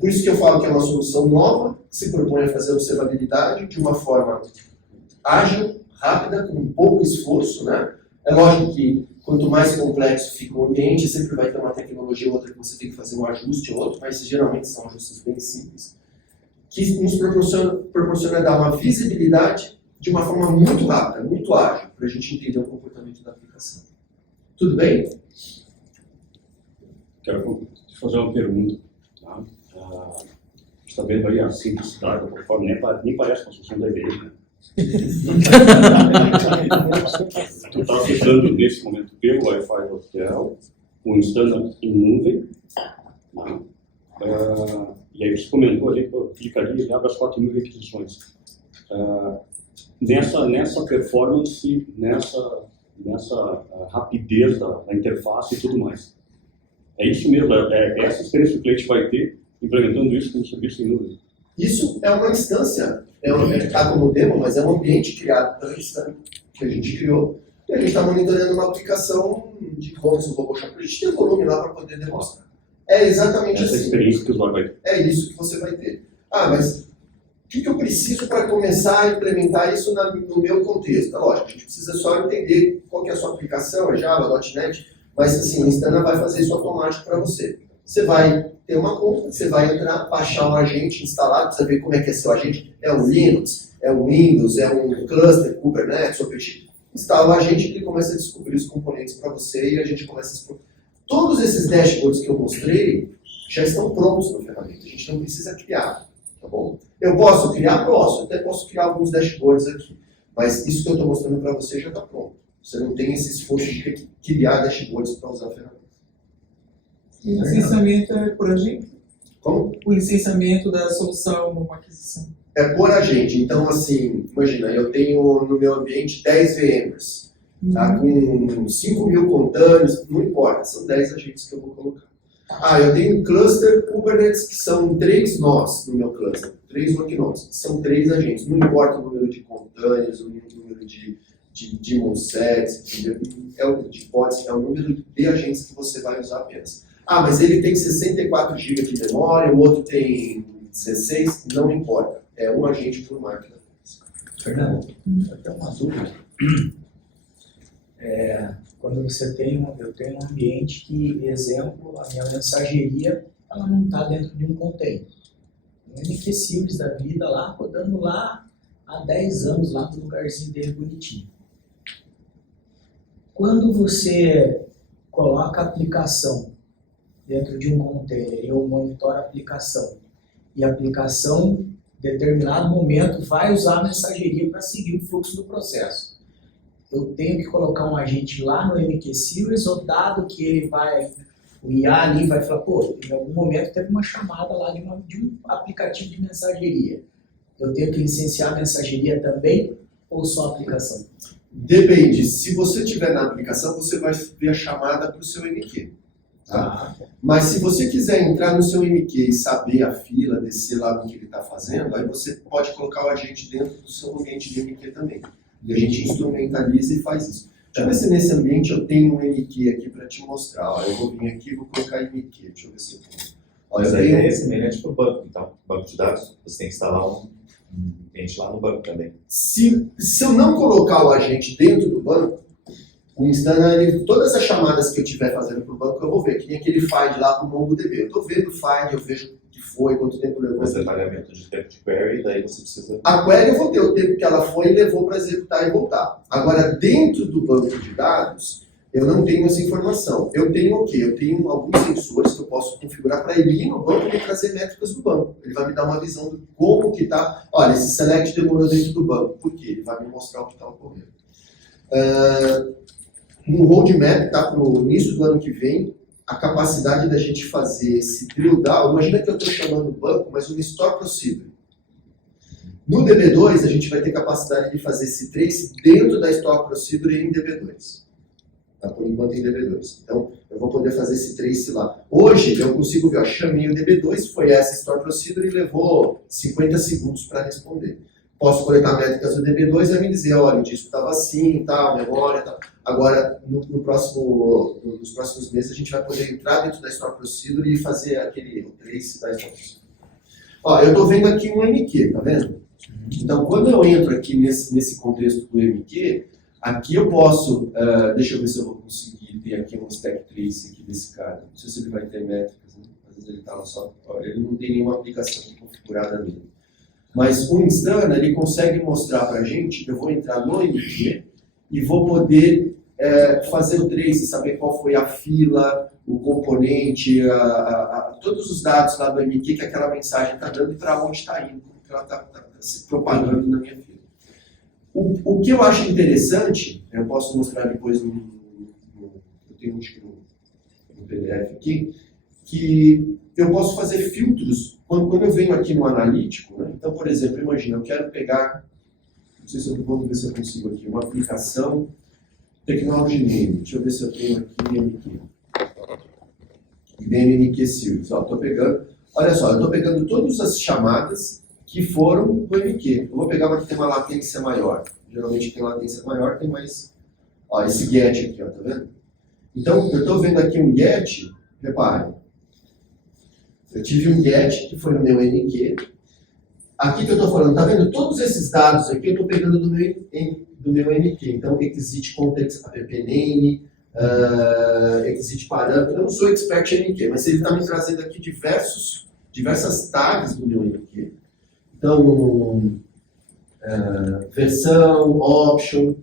Por isso que eu falo que é uma solução nova, que se propõe a fazer observabilidade de uma forma ágil, rápida, com pouco esforço, né? É lógico que quanto mais complexo fica o ambiente, sempre vai ter uma tecnologia ou outra que você tem que fazer um ajuste ou outro, mas geralmente são ajustes bem simples, que nos proporciona dar uma visibilidade de uma forma muito rápida, muito ágil, para a gente entender o comportamento da aplicação. Tudo bem? Quero te fazer uma pergunta. Tá? Está vendo aí a simplicidade, conforme nem parece uma solução da IBM, né? Tu está acessando nesse momento pelo Wi-Fi Hotel, o Instana em nuvem, né? E aí você comentou ali que eu clicaria e ele abre as 4.000 requisições. Nessa performance, nessa rapidez da interface e tudo mais. É isso mesmo, essa experiência que o cliente vai ter implementando isso como serviço em nuvem. Isso é uma instância, está como demo, mas é um ambiente criado pela Instana, que a gente criou. E a gente está monitorando uma aplicação de e-commerce no RoboShop. A gente tem volume lá para poder demonstrar. É exatamente essa assim. Experiência que o usuário vai ter. É isso que você vai ter. Ah, mas o que eu preciso para começar a implementar isso no meu contexto? É lógico, a gente precisa só entender qual que é a sua aplicação, é Java, .NET, mas assim, a Instana vai fazer isso automático para você. Você vai ter uma conta, você vai entrar, baixar um agente, instalar, precisa ver como é que é seu agente. É um Linux, é um Windows, é um cluster, Kubernetes, OpenShift. Instala o agente e ele começa a descobrir os componentes para você e a gente começa a explorar. Todos esses dashboards que eu mostrei já estão prontos na ferramenta, a gente não precisa criar, tá bom? Eu posso criar? Posso, até posso criar alguns dashboards aqui, mas isso que eu estou mostrando para você já está pronto. Você não tem esse esforço de criar dashboards para usar a ferramenta. O licenciamento é por agente? Como? O licenciamento da solução numa aquisição. É por agente. Então, assim, imagina, eu tenho no meu ambiente 10 VMs, tá? Com 5.000 containers, não importa, são 10 agentes que eu vou colocar. Ah, eu tenho um cluster Kubernetes que são 3 nós no meu cluster, 3 worknodes, são 3 agentes, não importa o número de containers, o número de sets, de pods, é o número de agentes que você vai usar apenas. Ah, mas ele tem 64 GB de memória, o outro tem 16, não importa. É um agente por máquina. Fernando, até uma dúvida. Quando você tem eu tenho um ambiente que, exemplo, a minha mensageria ela não está dentro de um container. Um MQ simples da vida lá, rodando lá há 10 anos, lá no lugarzinho dele bonitinho. Quando você coloca a aplicação dentro de um container, eu monitoro a aplicação, e a aplicação, em determinado momento, vai usar a mensageria para seguir o fluxo do processo. Eu tenho que colocar um agente lá no MQ Series, ou dado que ele vai, o IA ali vai falar, pô, em algum momento teve uma chamada lá de um aplicativo de mensageria. Eu tenho que licenciar a mensageria também, ou só a aplicação? Depende. Se você estiver na aplicação, você vai ver a chamada para o seu MQ. Tá? Mas se você quiser entrar no seu MQ e saber a fila, descer lá do que ele está fazendo, aí você pode colocar o agente dentro do seu ambiente de MQ também. E a gente instrumentaliza e faz isso. Deixa eu ver se nesse ambiente eu tenho um MQ aqui para te mostrar. Ó, eu vou vir aqui e vou colocar MQ. Deixa eu ver se eu tenho. Mas a ideia é semelhante para o banco. Então, banco de dados, você tem que instalar um ambiente lá no banco também. Se eu não colocar o agente dentro do banco, o Instana, todas as chamadas que eu estiver fazendo para o banco, eu vou ver. Que nem aquele find lá para o MongoDB. Eu estou vendo o find, eu vejo o que foi, quanto tempo levou. Mas detalhamento de tempo de query, daí você precisa... A query eu vou ter o tempo que ela foi e levou para executar e voltar. Agora, dentro do banco de dados, eu não tenho essa informação. Eu tenho o quê? Eu tenho alguns sensores que eu posso configurar para ele ir no banco e trazer métricas do banco. Ele vai me dar uma visão de como que está. Olha, esse select demorou dentro do banco. Por quê? Ele vai me mostrar o que está ocorrendo. No roadmap, está para o início do ano que vem, a capacidade da gente fazer esse drill down. Imagina que eu estou chamando o banco, mas um store procedure. No DB2, a gente vai ter capacidade de fazer esse trace dentro da store procedure em DB2. Tá? Por enquanto em DB2. Então, eu vou poder fazer esse trace lá. Hoje, eu consigo ver, ó, chamei o DB2, foi essa store procedure e levou 50 segundos para responder. Posso coletar métricas do DB2 e me dizer, olha, o disco estava assim, tal, memória, tal. Agora, nos próximos meses, a gente vai poder entrar dentro da store procedure e fazer aquele trace da store procedure. Ó, eu estou vendo aqui um MQ, tá vendo? Então, quando eu entro aqui nesse contexto do MQ, aqui eu posso, deixa eu ver se eu vou conseguir ter aqui um stack trace aqui desse cara. Não sei se ele vai ter métricas, né? Às vezes ele está lá só, olha, ele não tem nenhuma aplicação configurada nele. Mas o Instana, ele consegue mostrar para a gente, eu vou entrar no MQ e vou poder fazer o trace, saber qual foi a fila, o componente, todos os dados lá do MQ que aquela mensagem está dando e para onde está indo, como que ela está se propagando na minha fila. O que eu acho interessante, eu posso mostrar depois eu tenho um PDF aqui, que eu posso fazer filtros quando eu venho aqui no analítico, né? Então, por exemplo, imagina, eu quero pegar, não sei se eu vou ver se eu consigo aqui, uma aplicação Technology Name, deixa eu ver se eu tenho aqui MQ. MQ Series, ó, tô pegando, olha só, eu estou pegando todas as chamadas que foram do MQ. Eu vou pegar uma que tem uma latência maior. Geralmente tem latência maior, tem mais, ó, esse get aqui, ó, tá vendo? Então, eu estou vendo aqui um get, repare. Eu tive um get que foi no meu MQ. Aqui que eu estou falando, tá vendo? Todos esses dados aqui eu estou pegando do meu MQ. Então, exit context app name, exit parâmetro. Eu não sou expert em MQ, mas ele está me trazendo aqui diversas tags do meu MQ. Então, versão, option,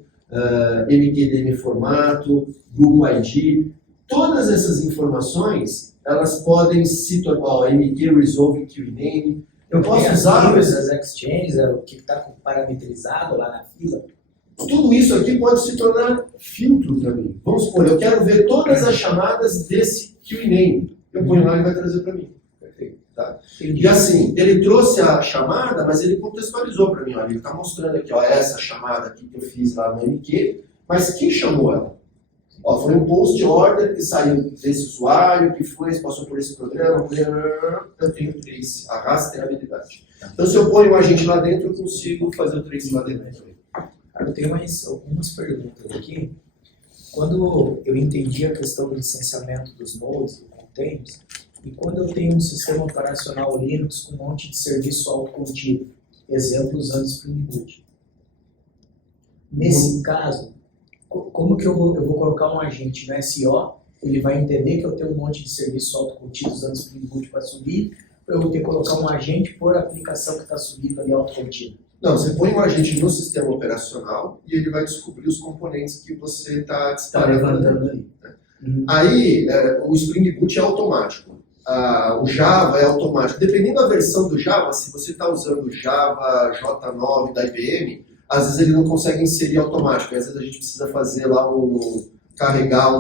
MQDM formato, grupo ID. Todas essas informações, elas podem se tornar, MQ Resolve Query Name. Eu posso usar as exchanges, o que está parametrizado lá na fila. Tudo isso aqui pode se tornar filtro para mim. Vamos supor, eu quero ver todas as chamadas desse Query Name. Eu ponho lá e vai trazer para mim. Perfeito. Tá? E assim, ele trouxe a chamada, mas ele contextualizou para mim. Olha, ele está mostrando aqui, ó, essa chamada aqui que eu fiz lá no MQ, mas quem chamou ela? Ó, foi um post order que saiu desse usuário, que passou por esse programa, eu tenho trace, a rastreabilidade. Então, se eu ponho um agente lá dentro, eu consigo fazer o trace lá dentro também. Eu tenho algumas perguntas aqui. Quando eu entendi a questão do licenciamento dos nodes, dos containers, e quando eu tenho um sistema operacional Linux com um monte de serviço autocontido, exemplo usando Spring Boot. Nesse caso, como que eu vou colocar um agente no SO, ele vai entender que eu tenho um monte de serviço autocontido usando Spring Boot para subir, ou eu vou ter que colocar um agente por aplicação que está subindo ali autocontido? Não, você põe um agente no sistema operacional e ele vai descobrir os componentes que você está levantando ali. Aí, o Spring Boot é automático. O Java é automático. Dependendo da versão do Java, se você está usando o Java J9 da IBM, às vezes ele não consegue inserir automático. Às vezes a gente precisa fazer lá carregar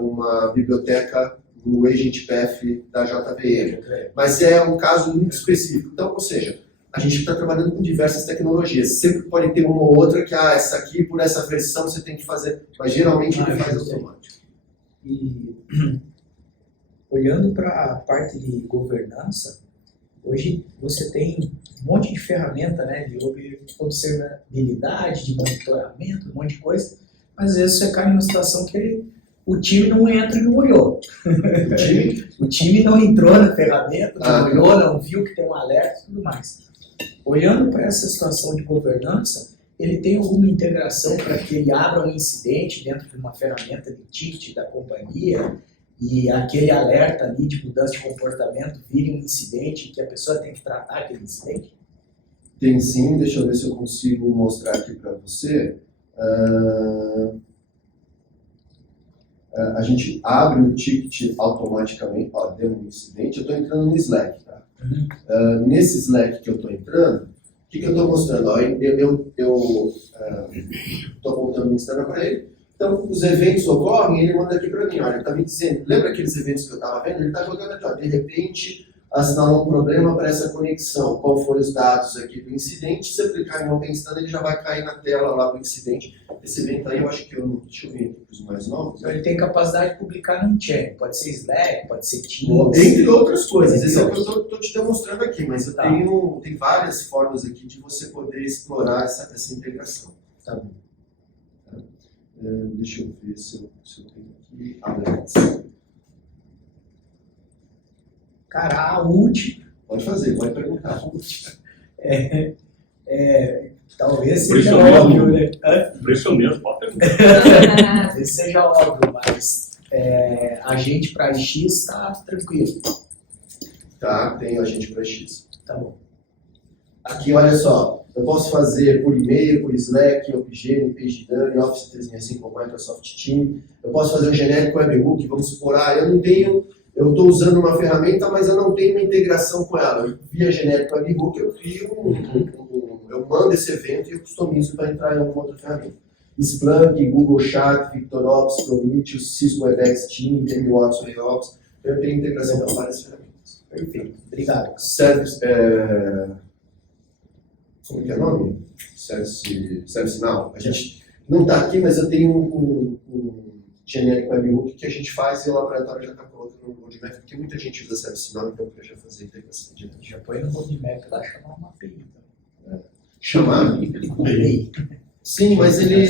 uma biblioteca no Agent Path da JVM. Mas é um caso muito específico. Então, ou seja, a gente está trabalhando com diversas tecnologias. Sempre pode ter uma ou outra que, essa aqui, por essa versão, você tem que fazer. Mas geralmente ele faz automático. E olhando para a parte de governança, hoje você tem um monte de ferramenta, né, de observabilidade, de monitoramento, um monte de coisa, mas às vezes você cai numa situação que o time não entra e não olhou. O time não entrou na ferramenta, não olhou, não viu que tem um alerta e tudo mais. Olhando para essa situação de governança, ele tem alguma integração para que ele abra um incidente dentro de uma ferramenta de ticket da companhia e aquele alerta ali de mudança de comportamento vire um incidente que a pessoa tem que tratar aquele incidente? Tem sim, deixa eu ver se eu consigo mostrar aqui para você. A gente abre o ticket automaticamente, ó, deu um incidente, eu estou entrando no Slack, tá? Nesse Slack que eu estou entrando, o que eu estou mostrando? Ó, eu estou apontando o Instagram para ele, Então, os eventos ocorrem, ele manda aqui para mim, olha, ele está me dizendo, lembra aqueles eventos que eu estava vendo? Ele está jogando aqui, ó, de repente assinalou um problema para essa conexão, qual foram os dados aqui do incidente, se eu clicar em Open Standard, ele já vai cair na tela lá do incidente. Esse evento aí, eu acho que deixa eu ver aqui para os mais novos. Então ele tem capacidade de publicar num channel, pode ser Slack, pode ser Teams. Entre outras coisas, Entre esse é o que outras. eu estou te demonstrando aqui, mas eu Tá. tem várias formas aqui de você poder explorar essa integração. Tá bom. Deixa eu ver se eu tenho aqui alerts. Cara, a última, Pode fazer, pode perguntar. talvez Por isso seja mesmo. óbvio, né? Por isso mesmo, pode perguntar. Talvez seja óbvio, mas a gente para X está tranquilo. Tá, tem agente para X. Tá bom. Aqui, olha só, eu posso fazer por e-mail, por Slack, OpGen, PageDummy, Office 365 com Microsoft Teams. Eu posso fazer um genérico webhook, vamos supor, eu estou usando uma ferramenta, mas eu não tenho uma integração com ela. Via genérico webhook, eu crio eu mando esse evento e eu customizo para entrar em alguma outra ferramenta. Splunk, Google Chat, VictorOps, Prometheus, Cisco WebEx Team, Watson, AOps. Eu tenho integração com várias ferramentas. Perfeito. Obrigado. Service, como que é o nome? ServiceNow. A gente não está aqui, mas eu tenho um genérico webhook que a gente faz e o laboratório já está colocando no roadmap, porque muita gente usa ServiceNow, então eu já fazer integração de Já põe no roadmap lá, chamar uma API. chamar. API. Sim, mas ele.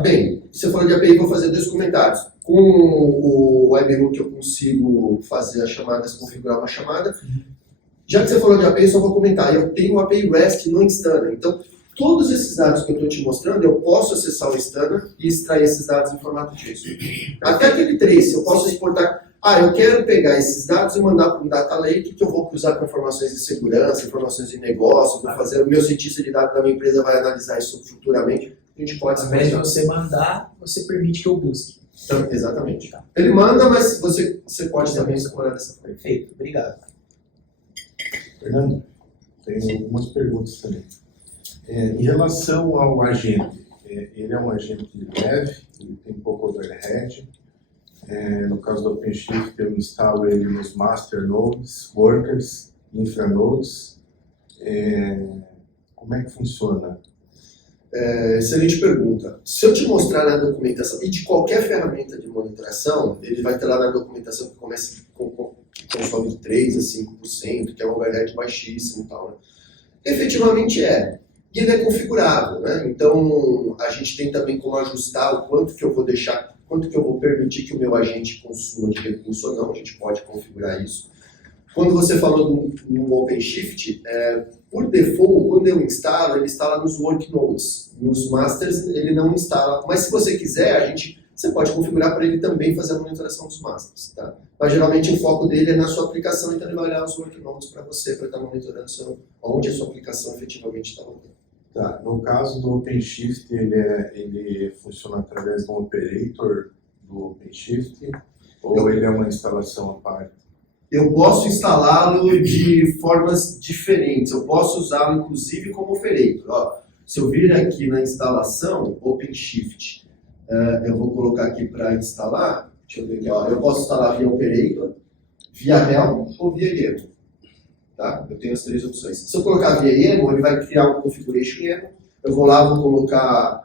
Bem, você falou de API, vou fazer 2 comentários. Com o webhook eu consigo fazer as chamadas, configurar uma chamada. Já que você falou de API, só vou comentar. Eu tenho o API REST no Instana. Então, todos esses dados que eu estou te mostrando, eu posso acessar o Instana e extrair esses dados em formato JSON. Até aquele trace, eu posso exportar. Eu quero pegar esses dados e mandar para um data lake que eu vou cruzar com informações de segurança, informações de negócio, vou fazer, o meu cientista de dados da minha empresa vai analisar isso futuramente. A gente pode Ao invés de você mandar, você permite que eu busque. Então, exatamente. Ele manda, mas você pode também explorar dessa forma. Perfeito. Obrigado. Fernando, tenho algumas perguntas também. Em relação ao agente, ele é um agente leve, ele tem pouco overhead. No caso do OpenShift, eu instalo ele nos master nodes, workers, infranodes. Como é que funciona? Excelente pergunta. Se eu te mostrar na documentação, e de qualquer ferramenta de monitoração, ele vai ter lá na documentação que começa com consome de 3% a 5%, que é um overhead baixíssimo e tal. Né? Efetivamente é. E ele é configurável, né? Então, a gente tem também como ajustar o quanto que eu vou deixar, quanto que eu vou permitir que o meu agente consuma de recurso ou não, a gente pode configurar isso. Quando você falou no OpenShift, por default, quando eu instalo, ele instala nos worknodes. Nos masters, ele não instala. Mas se você quiser, você pode configurar para ele também fazer a monitoração dos masters. Tá? Mas geralmente o foco dele é na sua aplicação, então ele vai olhar os worknodes para você, para estar monitorando onde a sua aplicação efetivamente está rodando. Tá, no caso do OpenShift, ele funciona através de um operator do OpenShift ou ele é uma instalação à parte? Eu posso instalá-lo de formas diferentes. Eu posso usá-lo, inclusive, como operator. Ó, se eu vir aqui na instalação, OpenShift, eu vou colocar aqui para instalar. Deixa eu ver aqui. Ó, eu posso instalar via operator, via Helm ou via YAML. Tá? Eu tenho as 3 opções. Se eu colocar via YAML, ele vai criar um configuration YAML. Eu vou lá, vou colocar,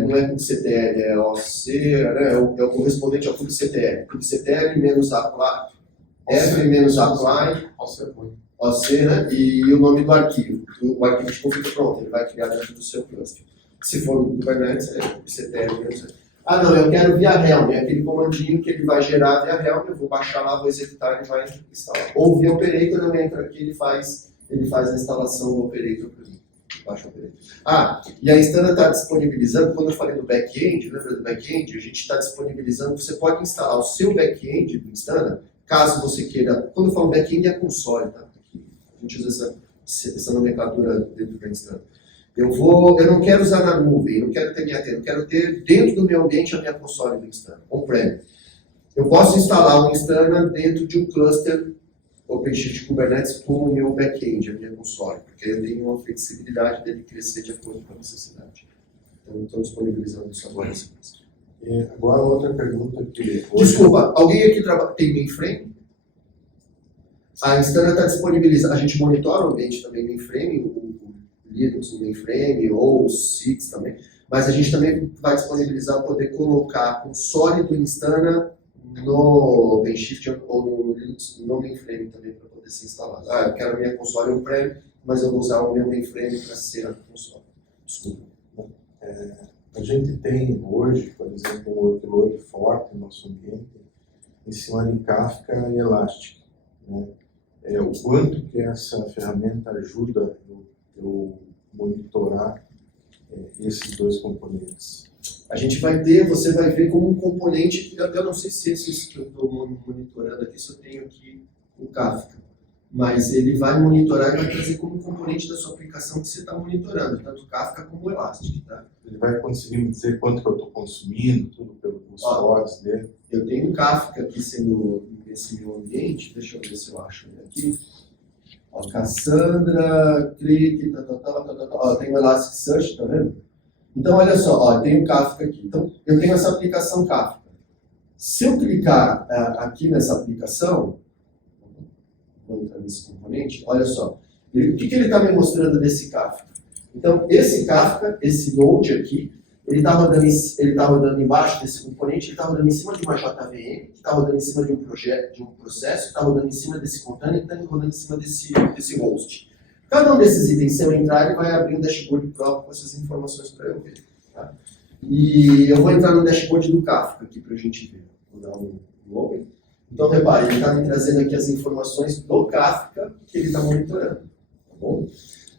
não é kubectl, é OC, né? É o correspondente ao kubectl. kubectl menos apply, F-apply, OC, né? E o nome do arquivo. O arquivo de config pronto, ele vai criar dentro do seu cluster. Se for no Kubernetes, é kubectl menos. Não, eu quero via Helm, é aquele comandinho que ele vai gerar via Helm, eu vou baixar lá, vou executar, ele vai instalar. Ou via operator, eu entro aqui, ele faz a instalação do operator para mim. Baixa o operator. E a Instana está disponibilizando, quando eu falei do back-end, lembra do back-end? A gente está disponibilizando, você pode instalar o seu back-end do Instana, caso você queira, quando eu falo back-end é console, tá? A gente usa essa nomenclatura dentro do Instana. Eu não quero usar na nuvem, não quero ter minha tenda, eu quero ter dentro do meu ambiente a minha console do Instana, on-prem. Eu posso instalar um Instana dentro de um cluster OpenShift Kubernetes como o meu back-end, a minha console, porque eu tenho uma flexibilidade dele crescer de acordo com a necessidade. Então, estão disponibilizando isso agora. Agora, outra pergunta que... Desculpa, alguém aqui tem mainframe? A Instana está disponibilizando, a gente monitora o ambiente também mainframe, o Linux no mainframe, ou o Six também, mas a gente também vai disponibilizar poder colocar console do Instana no OpenShift ou no Linux no mainframe também para poder ser instalado. Eu quero a minha console on-prem, mas eu vou usar o meu mainframe para ser a console. Desculpa. A gente tem hoje, por exemplo, um workload forte no nosso ambiente em cima de Kafka e Elastic. Né? O quanto que essa ferramenta ajuda eu monitorar esses dois componentes. A gente vai ter, você vai ver como um componente, eu não sei se esses que eu estou monitorando aqui, se eu tenho aqui o Kafka, mas ele vai monitorar e vai trazer como um componente da sua aplicação que você está monitorando, tanto Kafka como o Elastic. Tá? Ele vai conseguir me dizer quanto que eu estou consumindo, tudo pelos logs dele. Eu tenho um Kafka aqui sendo nesse meu ambiente, deixa eu ver se eu acho ele aqui. Ó, Cassandra, clique, tem o Elasticsearch, tá vendo? Então, olha só, ó, tem o Kafka aqui. Então, eu tenho essa aplicação Kafka. Se eu clicar aqui nessa aplicação, vou entrar nesse componente, olha só. O que ele está me mostrando desse Kafka? Então, esse Kafka, esse node aqui, ele está rodando embaixo desse componente, ele está rodando em cima de uma JVM, que está rodando em cima de um projeto, de um processo, está rodando em cima desse container, que está rodando em cima desse host. Cada um desses itens, se eu entrar, ele vai abrir um dashboard próprio com essas informações para eu ver. Tá? E eu vou entrar no dashboard do Kafka aqui para a gente ver. Vou dar um open. Então, repare, ele está me trazendo aqui as informações do Kafka que ele está monitorando. Tá bom?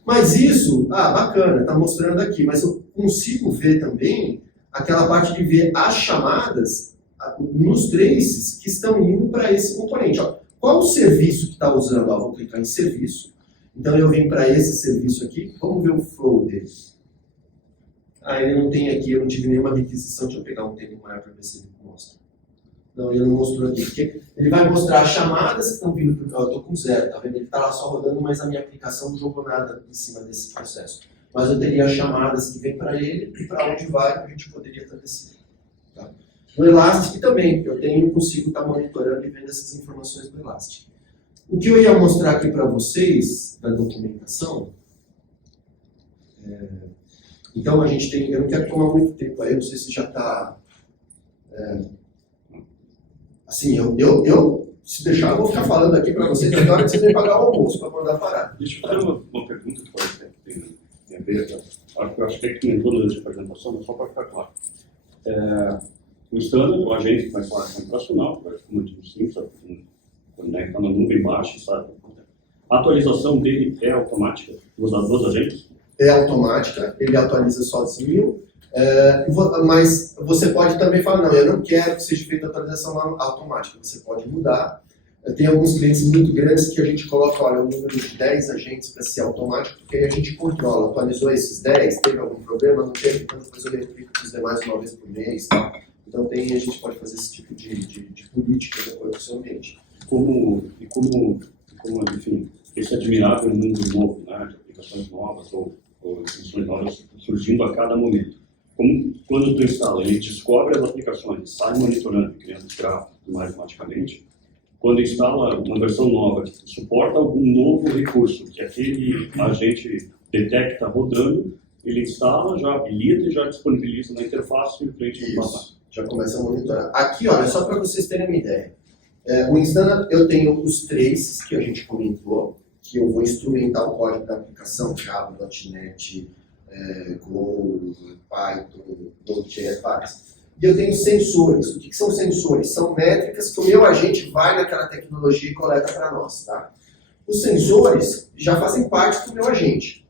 Mas isso, bacana, está mostrando aqui, mas eu consigo ver também aquela parte de ver as chamadas nos traces que estão indo para esse componente. Ó, qual o serviço que está usando? Ó, vou clicar em serviço. Então eu venho para esse serviço aqui, vamos ver o flow dele. Ele não tem aqui, eu não tive nenhuma requisição, deixa eu pegar um tempo maior para ver se ele mostra. Não, ele não mostrou aqui, porque ele vai mostrar as chamadas que estão vindo, eu estou com 0, tá vendo? Ele está lá só rodando, mas a minha aplicação não jogou nada em cima desse processo. Mas eu teria as chamadas que vêm para ele e para onde vai, a gente poderia estar decidindo. Tá? No Elastic também, eu consigo estar monitorando e vendo essas informações do Elastic. O que eu ia mostrar aqui para vocês, da documentação, então a gente tem, eu não quero tomar muito tempo aí, não sei se já está... Assim, se deixar, eu vou ficar falando aqui para vocês até a hora que vocês vêm pagar o almoço para mandar parar. Deixa eu fazer uma pergunta que pode ter a ver. Eu acho que é que entrou durante a apresentação, mas só para ficar claro. O Instana, o agente que vai falar com o operacional, como eu disse, simples, conecta na nuvem baixa, sabe? A atualização dele é automática dos agentes? É automática, ele atualiza sozinho. Mas você pode também falar, não, eu não quero que seja feita a atualização automática, você pode mudar. Tem alguns clientes muito grandes que a gente coloca, olha, o número de 10 agentes para ser automático, porque aí a gente controla, atualizou esses 10, teve algum problema, não teve, então depois eu replico os demais uma vez por mês. Tá? Então a gente pode fazer esse tipo de política de acordo com o seu ambiente. Enfim, esse admirável mundo novo, né, de aplicações novas ou funções novas surgindo a cada momento. Quando tu instala, ele descobre as aplicações, sai monitorando, criando os gráficos mais automaticamente. Quando instala uma versão nova que suporta algum novo recurso que aquele agente detecta rodando, ele instala, já habilita e já disponibiliza na interface e o cliente não passa. Já começa a monitorar. Aqui, olha, só para vocês terem uma ideia. O Instana, eu tenho os traces que a gente comentou, que eu vou instrumentar o código da aplicação, Java, .NET, Go, Python, Node.js, várias. E eu tenho sensores. O que são sensores? São métricas que o meu agente vai naquela tecnologia e coleta para nós. Tá? Os sensores já fazem parte do meu agente.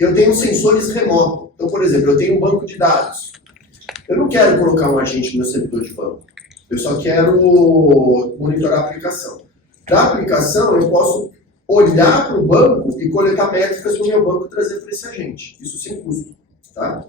Eu tenho sensores remotos. Então, por exemplo, eu tenho um banco de dados. Eu não quero colocar um agente no meu servidor de banco. Eu só quero monitorar a aplicação. Da aplicação, eu posso olhar para o banco e coletar métricas do meu banco e trazer para esse agente. Isso sem custo. Tá?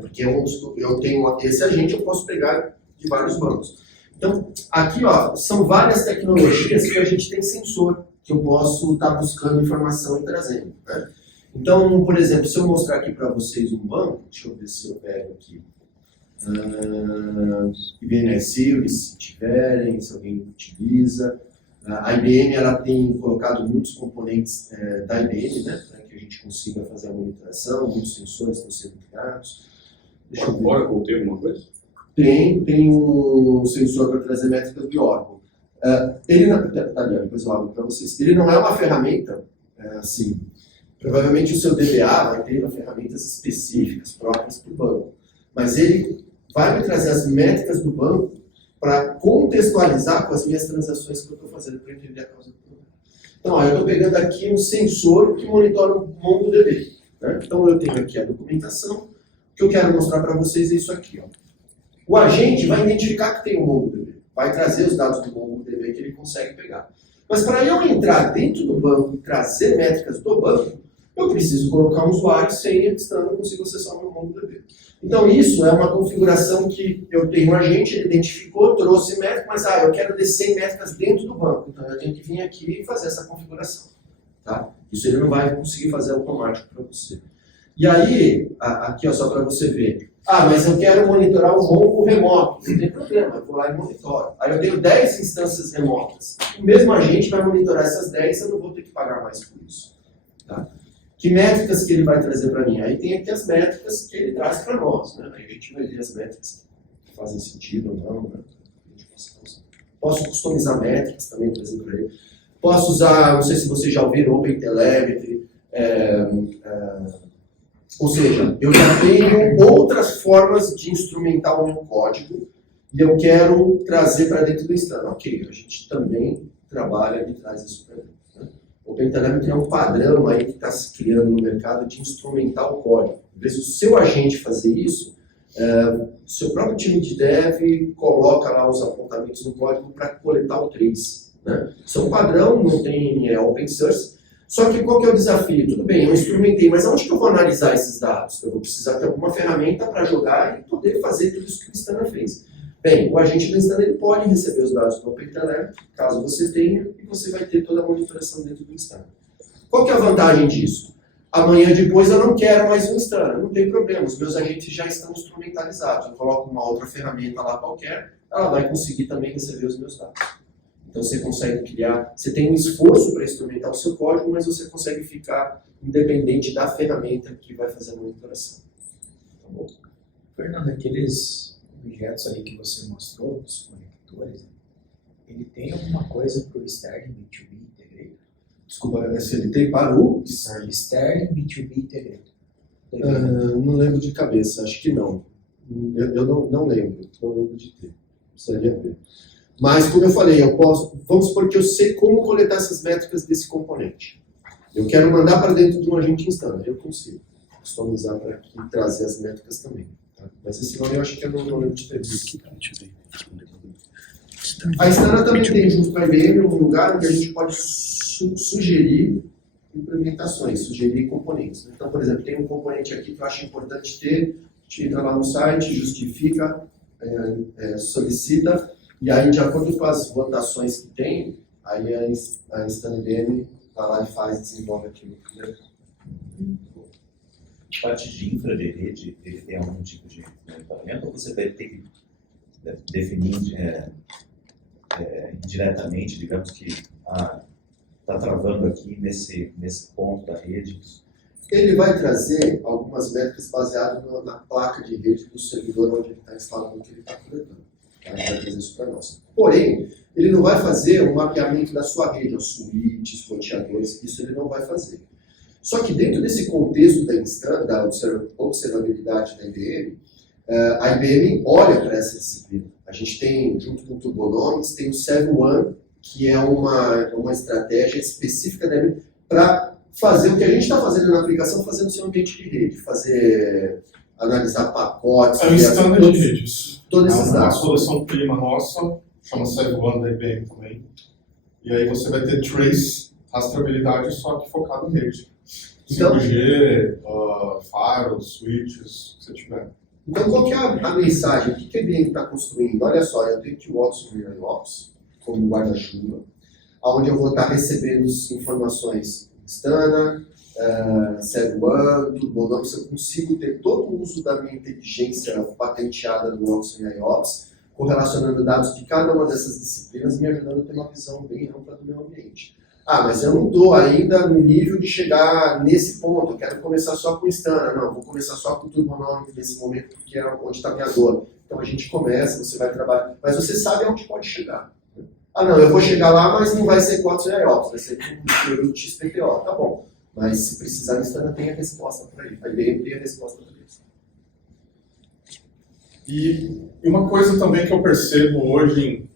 Porque eu tenho esse agente, eu posso pegar de vários bancos. Então, aqui ó, são várias tecnologias que a gente tem sensor, que eu posso estar buscando informação e trazendo. Né? Então, por exemplo, se eu mostrar aqui para vocês um banco, deixa eu ver se eu pego aqui. IBM iSeries, se tiverem, se alguém utiliza. A IBM ela tem colocado muitos componentes da IBM, né, para que a gente consiga fazer a monitoração, muitos sensores estão sendo criados. Deixa eu ver. Oracle tem alguma coisa? Tem um sensor para trazer métricas de Oracle. Ele não, depois eu abro para vocês. Ele não é uma ferramenta assim. Provavelmente o seu DBA vai ter ferramentas específicas próprias para o banco, mas ele vai me trazer as métricas do banco para contextualizar com as minhas transações que eu estou fazendo para entender a causa do problema. Então, eu estou pegando aqui um sensor que monitora o MongoDB. Né? Então, eu tenho aqui a documentação. O que eu quero mostrar para vocês é isso aqui. Ó. O agente vai identificar que tem um MongoDB, vai trazer os dados do MongoDB que ele consegue pegar. Mas para eu entrar dentro do banco e trazer métricas do banco, eu preciso colocar um usuário, senha, senão eu não consigo acessar o meu MongoDB. Então isso é uma configuração que eu tenho um agente, ele identificou, trouxe métricas, mas eu quero ter 100 métricas dentro do banco, então eu tenho que vir aqui e fazer essa configuração. Tá? Isso ele não vai conseguir fazer automático para você. E aí, aqui ó, só para você ver, mas eu quero monitorar o Mongo remoto, não tem problema, eu vou lá e monitoro. Aí eu tenho 10 instâncias remotas, o mesmo agente vai monitorar essas 10, eu não vou ter que pagar mais por isso. Tá? Que métricas que ele vai trazer para mim? Aí tem aqui as métricas que ele traz para nós. Né? Aí a gente vai ver as métricas que fazem sentido ou não. Né? Posso customizar métricas também, por exemplo, para ele. Posso usar, não sei se vocês já ouviram, OpenTelemetry. Ou seja, eu já tenho outras formas de instrumentar o meu código e eu quero trazer para dentro do Instagram. Ok, a gente também trabalha e traz isso para dentro. O OpenTelemetry é um padrão aí que está se criando no mercado de instrumentar o código. Em vez do seu agente fazer isso, o seu próprio time de dev coloca lá os apontamentos no código para coletar o trace. Né? Isso é um padrão, não tem open source. Só que qual que é o desafio? Tudo bem, eu instrumentei, mas aonde que eu vou analisar esses dados? Eu vou precisar ter alguma ferramenta para jogar e poder fazer tudo isso que o Instana fez. Bem, o agente do Instana ele pode receber os dados do OpenTelemetry, caso você tenha, e você vai ter toda a monitoração dentro do Instana. Qual que é a vantagem disso? Amanhã depois eu não quero mais um Instana, não tem problema, os meus agentes já estão instrumentalizados. Eu coloco uma outra ferramenta lá qualquer, ela vai conseguir também receber os meus dados. Então você consegue criar, você tem um esforço para instrumentar o seu código, mas você consegue ficar independente da ferramenta que vai fazer a monitoração. Tá bom? Fernando, aqueles objetos aí que você mostrou, os conectores, ele tem alguma coisa para o Sterling B2B Integrator? Desculpa, se ele tem para o? Sterling B2B Integrator. Não lembro de cabeça, acho que não. Eu não lembro de ter. Precisaria ver. Mas, como eu falei, vamos supor que eu sei como coletar essas métricas desse componente. Eu quero mandar para dentro de um agente Instana, eu consigo customizar para aqui e trazer as métricas também. Tá? Mas esse nome eu acho que eu não lembro de ter visto. A Instana também tem, junto com a IBM, um lugar onde a gente pode sugerir implementações, sugerir componentes. Então, por exemplo, tem um componente aqui que eu acho importante ter, a gente entra lá no site, justifica, solicita, e aí, de acordo com as votações que tem, aí a Instana IBM vai lá e desenvolve aquilo. A parte de infra de rede, ele tem algum tipo de monitoramento ou você vai ter que definir diretamente, digamos que está travando aqui nesse ponto da rede? Ele vai trazer algumas métricas baseadas na placa de rede do servidor onde ele está instalando o que ele está coletando. Ele vai trazer isso para nós. Porém, ele não vai fazer um mapeamento da sua rede, os switches, roteadores, isso ele não vai fazer. Só que dentro desse contexto da observabilidade da IBM, a IBM olha para essa disciplina. A gente tem, junto com o Turbonomics, tem o 7-One, que é uma estratégia específica da IBM para fazer o que a gente está fazendo na aplicação, fazer no seu ambiente de rede, analisar pacotes. É o standard de redes. Todos esses uma dados. solução prima nossa, chama 7-One da IBM também. E aí você vai ter trace, rastreabilidade, só que focado em rede. Então, 5G, firewalls, switches, se você tiver. Então, qual que é a mensagem? O que a IBM está construindo? Olha só, eu tenho o Ops Ops como guarda-chuva, onde eu vou estar recebendo informações Instana, SedOne, TurboNomi, se eu consigo ter todo o uso da minha inteligência patenteada do Ops e IOPS, correlacionando dados de cada uma dessas disciplinas, me ajudando a ter uma visão bem ampla do meu ambiente. Mas eu não estou ainda no nível de chegar nesse ponto, eu quero começar só com Instana, não, vou começar só com o TurboNomi nesse momento, porque é onde está a minha dor. Então a gente começa, você vai trabalhar, mas você sabe aonde pode chegar. Não, eu vou chegar lá, mas não vai ser com Ops e IOPS, vai ser com o produto XPTO, tá bom. Mas se precisar, Instana tem a resposta para isso, a IBM tem a resposta para isso. E uma coisa também que eu percebo hoje em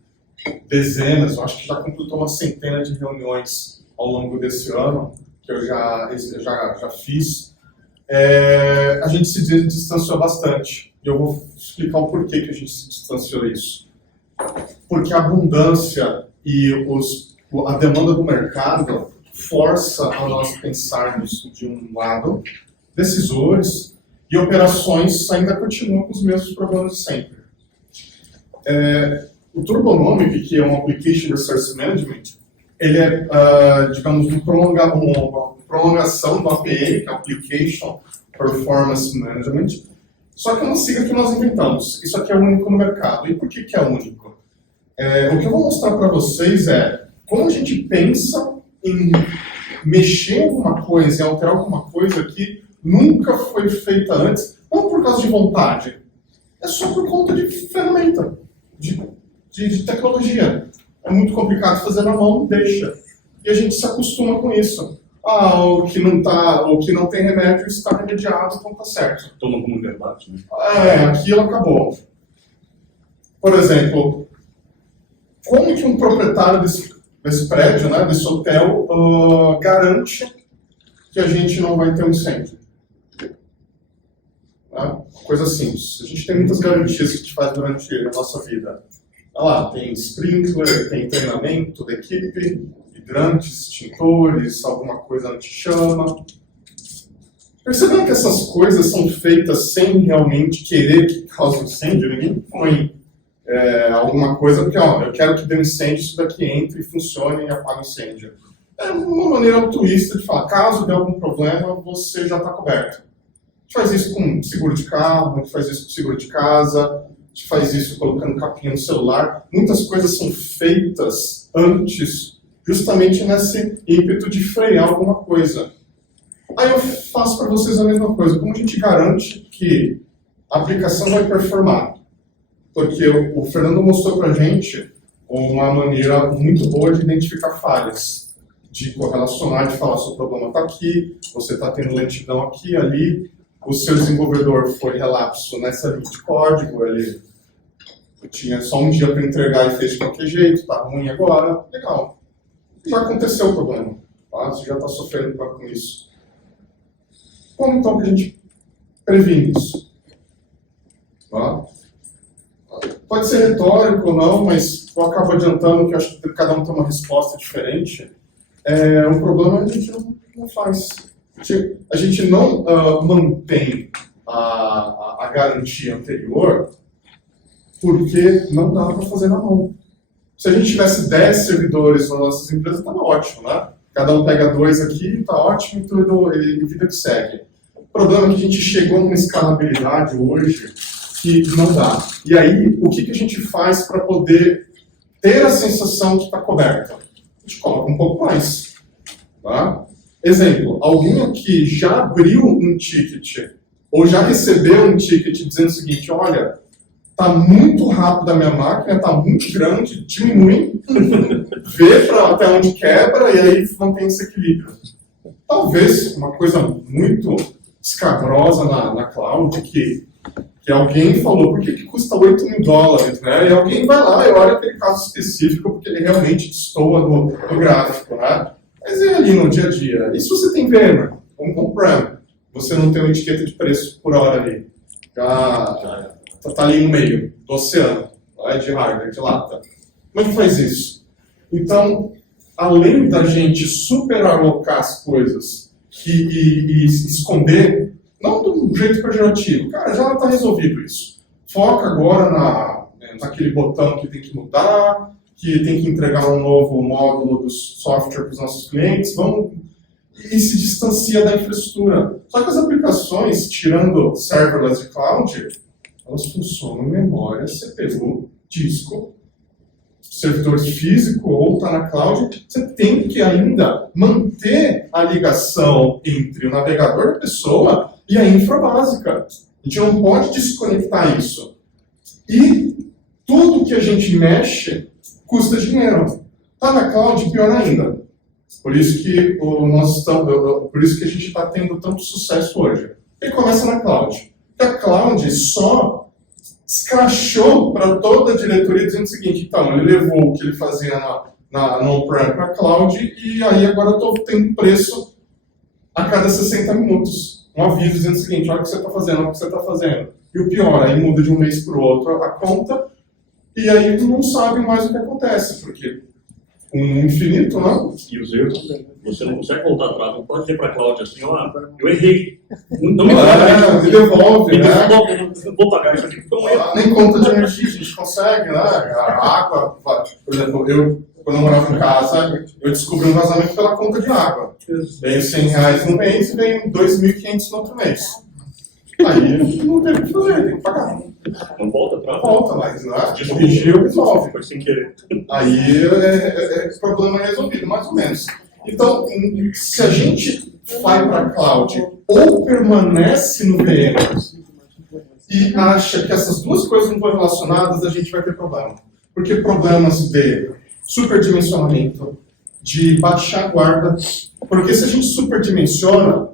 dezenas, eu acho que já completou uma centena de reuniões ao longo desse ano, que eu já fiz, a gente se distanciou bastante. E eu vou explicar o porquê que a gente se distanciou disso. Porque a abundância e a demanda do mercado força a nós pensarmos, de um lado, decisores e operações ainda continuam com os mesmos problemas de sempre. O TurboNomi, que é um Application Resource Management, ele é, digamos, uma prolongação do APM, que é Application Performance Management, só que é uma sigla que nós inventamos. Isso aqui é único no mercado. E por que é único? O que eu vou mostrar para vocês como a gente pensa em mexer em alguma coisa, em alterar alguma coisa que nunca foi feita antes, não por causa de vontade, é só por conta de ferramenta, de tecnologia. É muito complicado fazer na mão, deixa. E a gente se acostuma com isso. O que não tem remédio está remediado, então tá certo. Toma como verdade, né? Aquilo acabou. Por exemplo, como que um proprietário desse prédio, né, desse hotel, garante que a gente não vai ter um incêndio? Coisa simples. A gente tem muitas garantias que a gente faz durante a nossa vida. Tem sprinkler, tem treinamento da equipe, hidrantes, extintores, alguma coisa anti-chama. Percebendo que essas coisas são feitas sem realmente querer que cause incêndio, ninguém põe alguma coisa porque, eu quero que dê um incêndio, isso daqui entre e funcione e apague o incêndio. É uma maneira altruísta de falar, caso dê algum problema, você já está coberto. A gente faz isso com seguro de carro, a gente faz isso com seguro de casa, a gente faz isso colocando capinha no celular. Muitas coisas são feitas antes, justamente nesse ímpeto de frear alguma coisa. Aí eu faço para vocês a mesma coisa. Como a gente garante que a aplicação vai performar? Porque o Fernando mostrou para a gente uma maneira muito boa de identificar falhas, de correlacionar, de falar, seu problema está aqui, você está tendo lentidão aqui, ali, o seu desenvolvedor foi relapso nessa linha de código, ele tinha só um dia para entregar e fez de qualquer jeito, está ruim agora, legal. Já aconteceu o problema, tá? Você já está sofrendo com isso. Como então que a gente previne isso? Tá? Pode ser retórico ou não, mas eu acabo adiantando que eu acho que cada um tem uma resposta diferente. O problema a gente não faz. A gente não mantém a garantia anterior porque não dá para fazer na mão. Se a gente tivesse 10 servidores nas nossas empresas, estava ótimo, né? Cada um pega 2 aqui, está ótimo e vida que segue. O problema é que a gente chegou numa escalabilidade hoje que não dá. E aí, o que a gente faz para poder ter a sensação que está coberta? A gente coloca um pouco mais. Tá? Exemplo, alguém aqui já abriu um ticket ou já recebeu um ticket dizendo o seguinte, olha, está muito rápido a minha máquina, está muito grande, diminui, vê até onde quebra e aí mantém esse equilíbrio. Talvez uma coisa muito escabrosa na cloud, que alguém falou, por que custa $8.000, né? E alguém vai lá e olha aquele caso específico, porque ele realmente destoa do gráfico, né? Mas é ali no dia a dia. E se você tem VMware, um on-prem, você não tem uma etiqueta de preço por hora ali, já está ali no meio do oceano, de hardware, de lata. Como é que faz isso? Então, além da gente superalocar as coisas e esconder, não de um jeito pejorativo, cara, já está resolvido isso. Foca agora naquele botão que tem que mudar, que tem que entregar um novo módulo do software para os nossos clientes, vamos e se distancia da infraestrutura. Só que as aplicações, tirando serverless e cloud, elas funcionam em memória, CPU, disco, servidor físico ou está na cloud. Você tem que ainda manter a ligação entre o navegador da pessoa e a infra básica. A gente não pode desconectar isso. E tudo que a gente mexe custa dinheiro. Está na cloud, pior ainda. Por isso que por isso que a gente está tendo tanto sucesso hoje. E começa na cloud. Porque a cloud só escrachou para toda a diretoria dizendo o seguinte: então, ele levou o que ele fazia no on-prem para a cloud e aí agora eu estou tendo preço a cada 60 minutos. Um aviso dizendo o seguinte: olha o que você está fazendo, olha o que você está fazendo. E o pior, aí muda de um mês para o outro a conta e aí tu não sabe mais o que acontece, porque um infinito, né? E os erros também. Você não consegue voltar atrás, não pode dizer para a Cláudia assim, ó, eu errei. Não me me devolve, né? Eu vou pagar isso aqui, porque eu erro. Nem conta de energia a gente consegue, né? A água, por exemplo, quando eu morava em casa, eu descobri um vazamento pela conta de água. Veio R$100 no mês e veio 2.500 no outro mês. Aí não tem o que fazer, tem que pagar. Não volta atrás. Volta, mas né? Corrigiu, resolve. Foi sem querer. Aí problema resolvido, mais ou menos. Então, se a gente vai para a cloud ou permanece no VM e acha que essas duas coisas não estão relacionadas, a gente vai ter problema. Porque problemas de superdimensionamento, de baixar guarda, porque se a gente superdimensiona,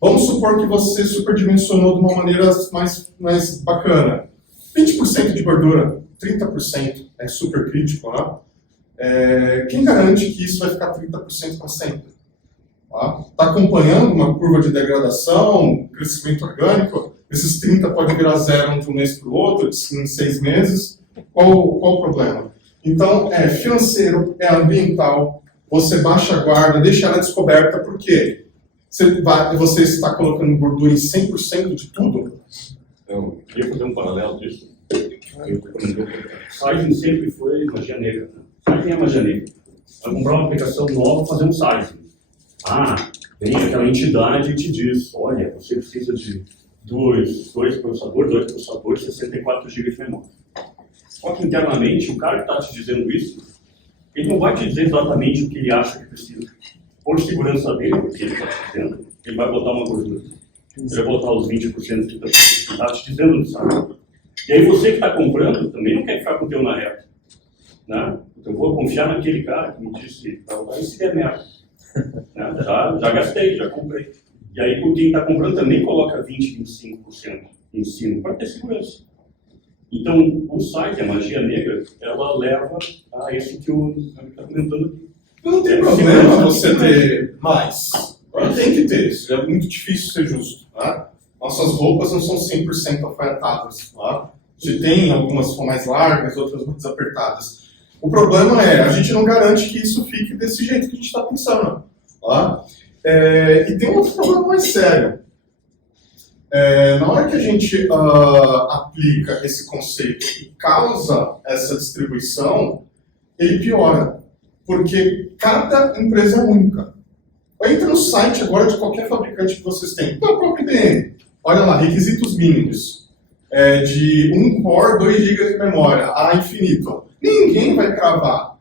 vamos supor que você superdimensionou de uma maneira mais bacana. 20% de gordura, 30% é super crítico, né? Quem garante que isso vai ficar 30% para sempre? Está acompanhando uma curva de degradação, crescimento orgânico, esses 30 podem virar zero de um mês para o outro, em 6 meses. Qual o problema? Então, é financeiro, é ambiental, você baixa a guarda, deixa ela descoberta, por quê? Você está colocando gordura em 100% de tudo? Eu queria fazer um paralelo disso. Sizing sempre foi magia negra. Né? Sizing é magia negra. Vai comprar uma aplicação nova, fazer um sizing. Vem aquela entidade e te diz, olha, você precisa de dois processadores, 64 GB de memória. Só que internamente, o cara que está te dizendo isso, ele não vai te dizer exatamente o que ele acha que precisa. Por segurança dele, porque ele está te dizendo, ele vai botar uma gordura. Ele vai botar os 20% que ele está te dizendo no site. E aí você que está comprando também não quer ficar com o teu na reta. Né? Eu vou confiar naquele cara que me disse, vai se der merda. Né? Já gastei, já comprei. E aí quem está comprando também coloca 20%, 25% em cima para ter segurança. Então, o site, a magia negra, ela leva a isso que o Ângelo está comentando aqui. Não tem problema você ter mais. Tem que ter, isso é muito difícil ser justo. Né? Nossas roupas não são 100% apertadas. Tá? A gente tem algumas que são mais largas, outras mais apertadas. O problema é, a gente não garante que isso fique desse jeito que a gente está pensando. Tá? E tem um outro problema mais sério. Na hora que a gente aplica esse conceito e causa essa distribuição, ele piora. Porque cada empresa é única. Entra no site agora de qualquer fabricante que vocês têm. Da própria IBM. Olha lá, requisitos mínimos. De 1 core, 2 GB de memória, a infinito. Ninguém vai cravar.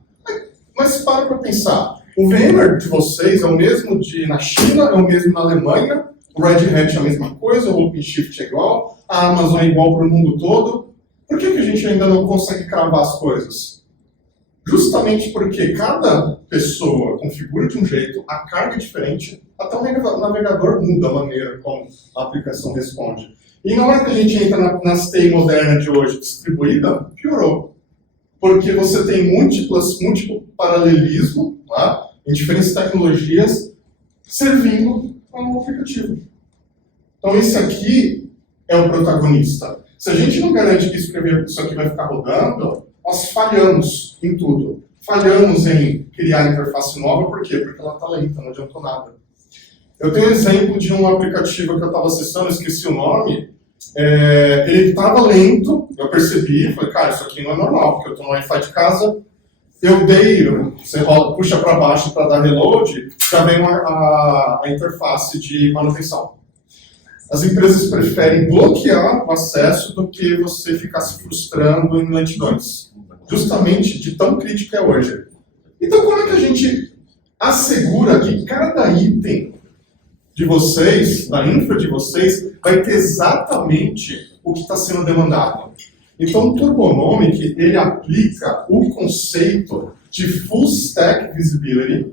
Mas para pensar. O VMware de vocês é o mesmo na China, é o mesmo na Alemanha. O Red Hat é a mesma coisa, o OpenShift é igual. A Amazon é igual para o mundo todo. Por que a gente ainda não consegue cravar as coisas? Justamente porque cada pessoa configura de um jeito, a carga é diferente, até o navegador muda a maneira como a aplicação responde. E na hora que a gente entra na STEI moderna de hoje, distribuída, piorou. Porque você tem múltiplo paralelismo, tá? Em diferentes tecnologias, servindo a um aplicativo. Então esse aqui é o protagonista. Se a gente não garante que isso aqui vai ficar rodando, nós falhamos em tudo. Falhamos em criar interface nova, por quê? Porque ela está lenta, não adiantou nada. Eu tenho um exemplo de um aplicativo que eu estava acessando, eu esqueci o nome. Ele estava lento, eu percebi, falei, cara, isso aqui não é normal, porque eu estou no Wi-Fi de casa, você puxa para baixo para dar reload, já vem a interface de manutenção. As empresas preferem bloquear o acesso do que você ficar se frustrando em lentidões, justamente de tão crítico é hoje. Então, como é que a gente assegura que cada item de vocês, da infra de vocês, vai ter exatamente o que está sendo demandado? Então, o Turbonomic, ele aplica o conceito de Full Stack Visibility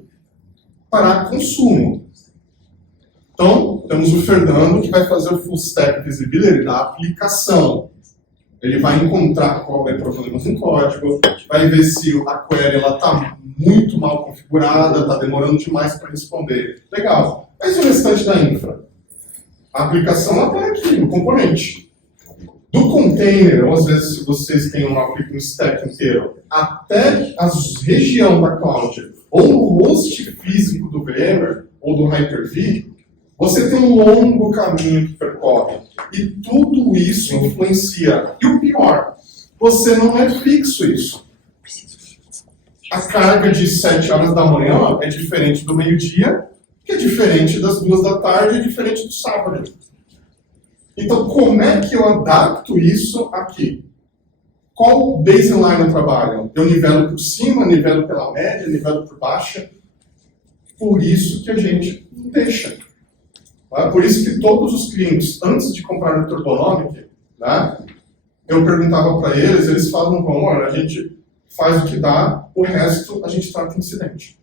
para consumo. Então, temos o Fernando que vai fazer o Full Stack Visibility da aplicação. Ele vai encontrar qual é o problema no código, vai ver se a query está muito mal configurada, está demorando demais para responder. Legal. Mas o restante da infra? A aplicação está aqui, no componente. Do container, ou às vezes se vocês têm um stack inteiro, até a região da cloud, ou no host físico do VMware, ou do Hyper-V, você tem um longo caminho que percorre. E tudo isso influencia. E o pior, você não é fixo isso. A carga de 7 horas da manhã é diferente do meio-dia, que é diferente das 2 da tarde, é diferente do sábado. Então, como é que eu adapto isso aqui? Qual baseline eu trabalho? Eu nivelo por cima, nivelo pela média, nivelo por baixa. Por isso que a gente não deixa. Por isso que todos os clientes, antes de comprar o Turbonomic, eu perguntava para eles falavam, olha, a gente faz o que dá, o resto a gente trata incidente.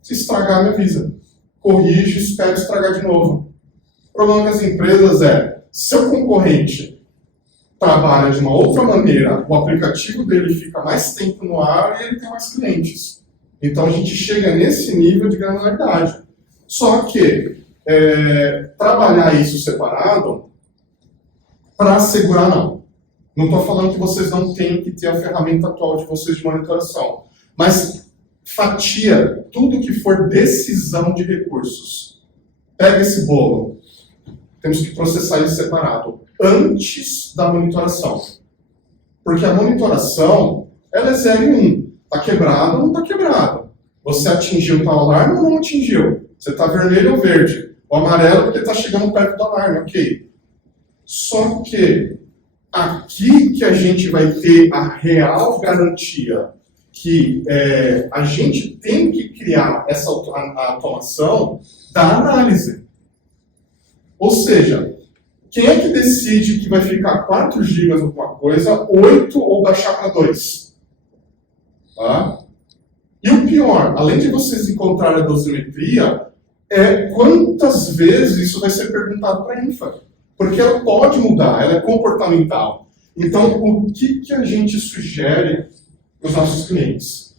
Se estragar, me avisa. Corrige, espera estragar de novo. O problema das empresas é, seu concorrente trabalha de uma outra maneira, o aplicativo dele fica mais tempo no ar e ele tem mais clientes. Então a gente chega nesse nível de granularidade. Só que trabalhar isso separado, para assegurar não. Não estou falando que vocês não têm que ter a ferramenta atual de vocês de monitoração, mas fatia tudo que for decisão de recursos. Pega esse bolo. Temos que processar ele separado, antes da monitoração. Porque a monitoração, ela é 0 e 1. Está quebrado ou não está quebrado? Você atingiu tal alarme ou não atingiu? Você está vermelho ou verde? O amarelo porque está chegando perto do alarme, ok. Só que aqui que a gente vai ter a real garantia que a gente tem que criar essa automação da análise. Ou seja, quem é que decide que vai ficar 4 GB alguma coisa, 8 ou baixar para 2? Tá? E o pior, além de vocês encontrarem a dosimetria, quantas vezes isso vai ser perguntado para a infra. Porque ela pode mudar, ela é comportamental. Então, o que a gente sugere para os nossos clientes?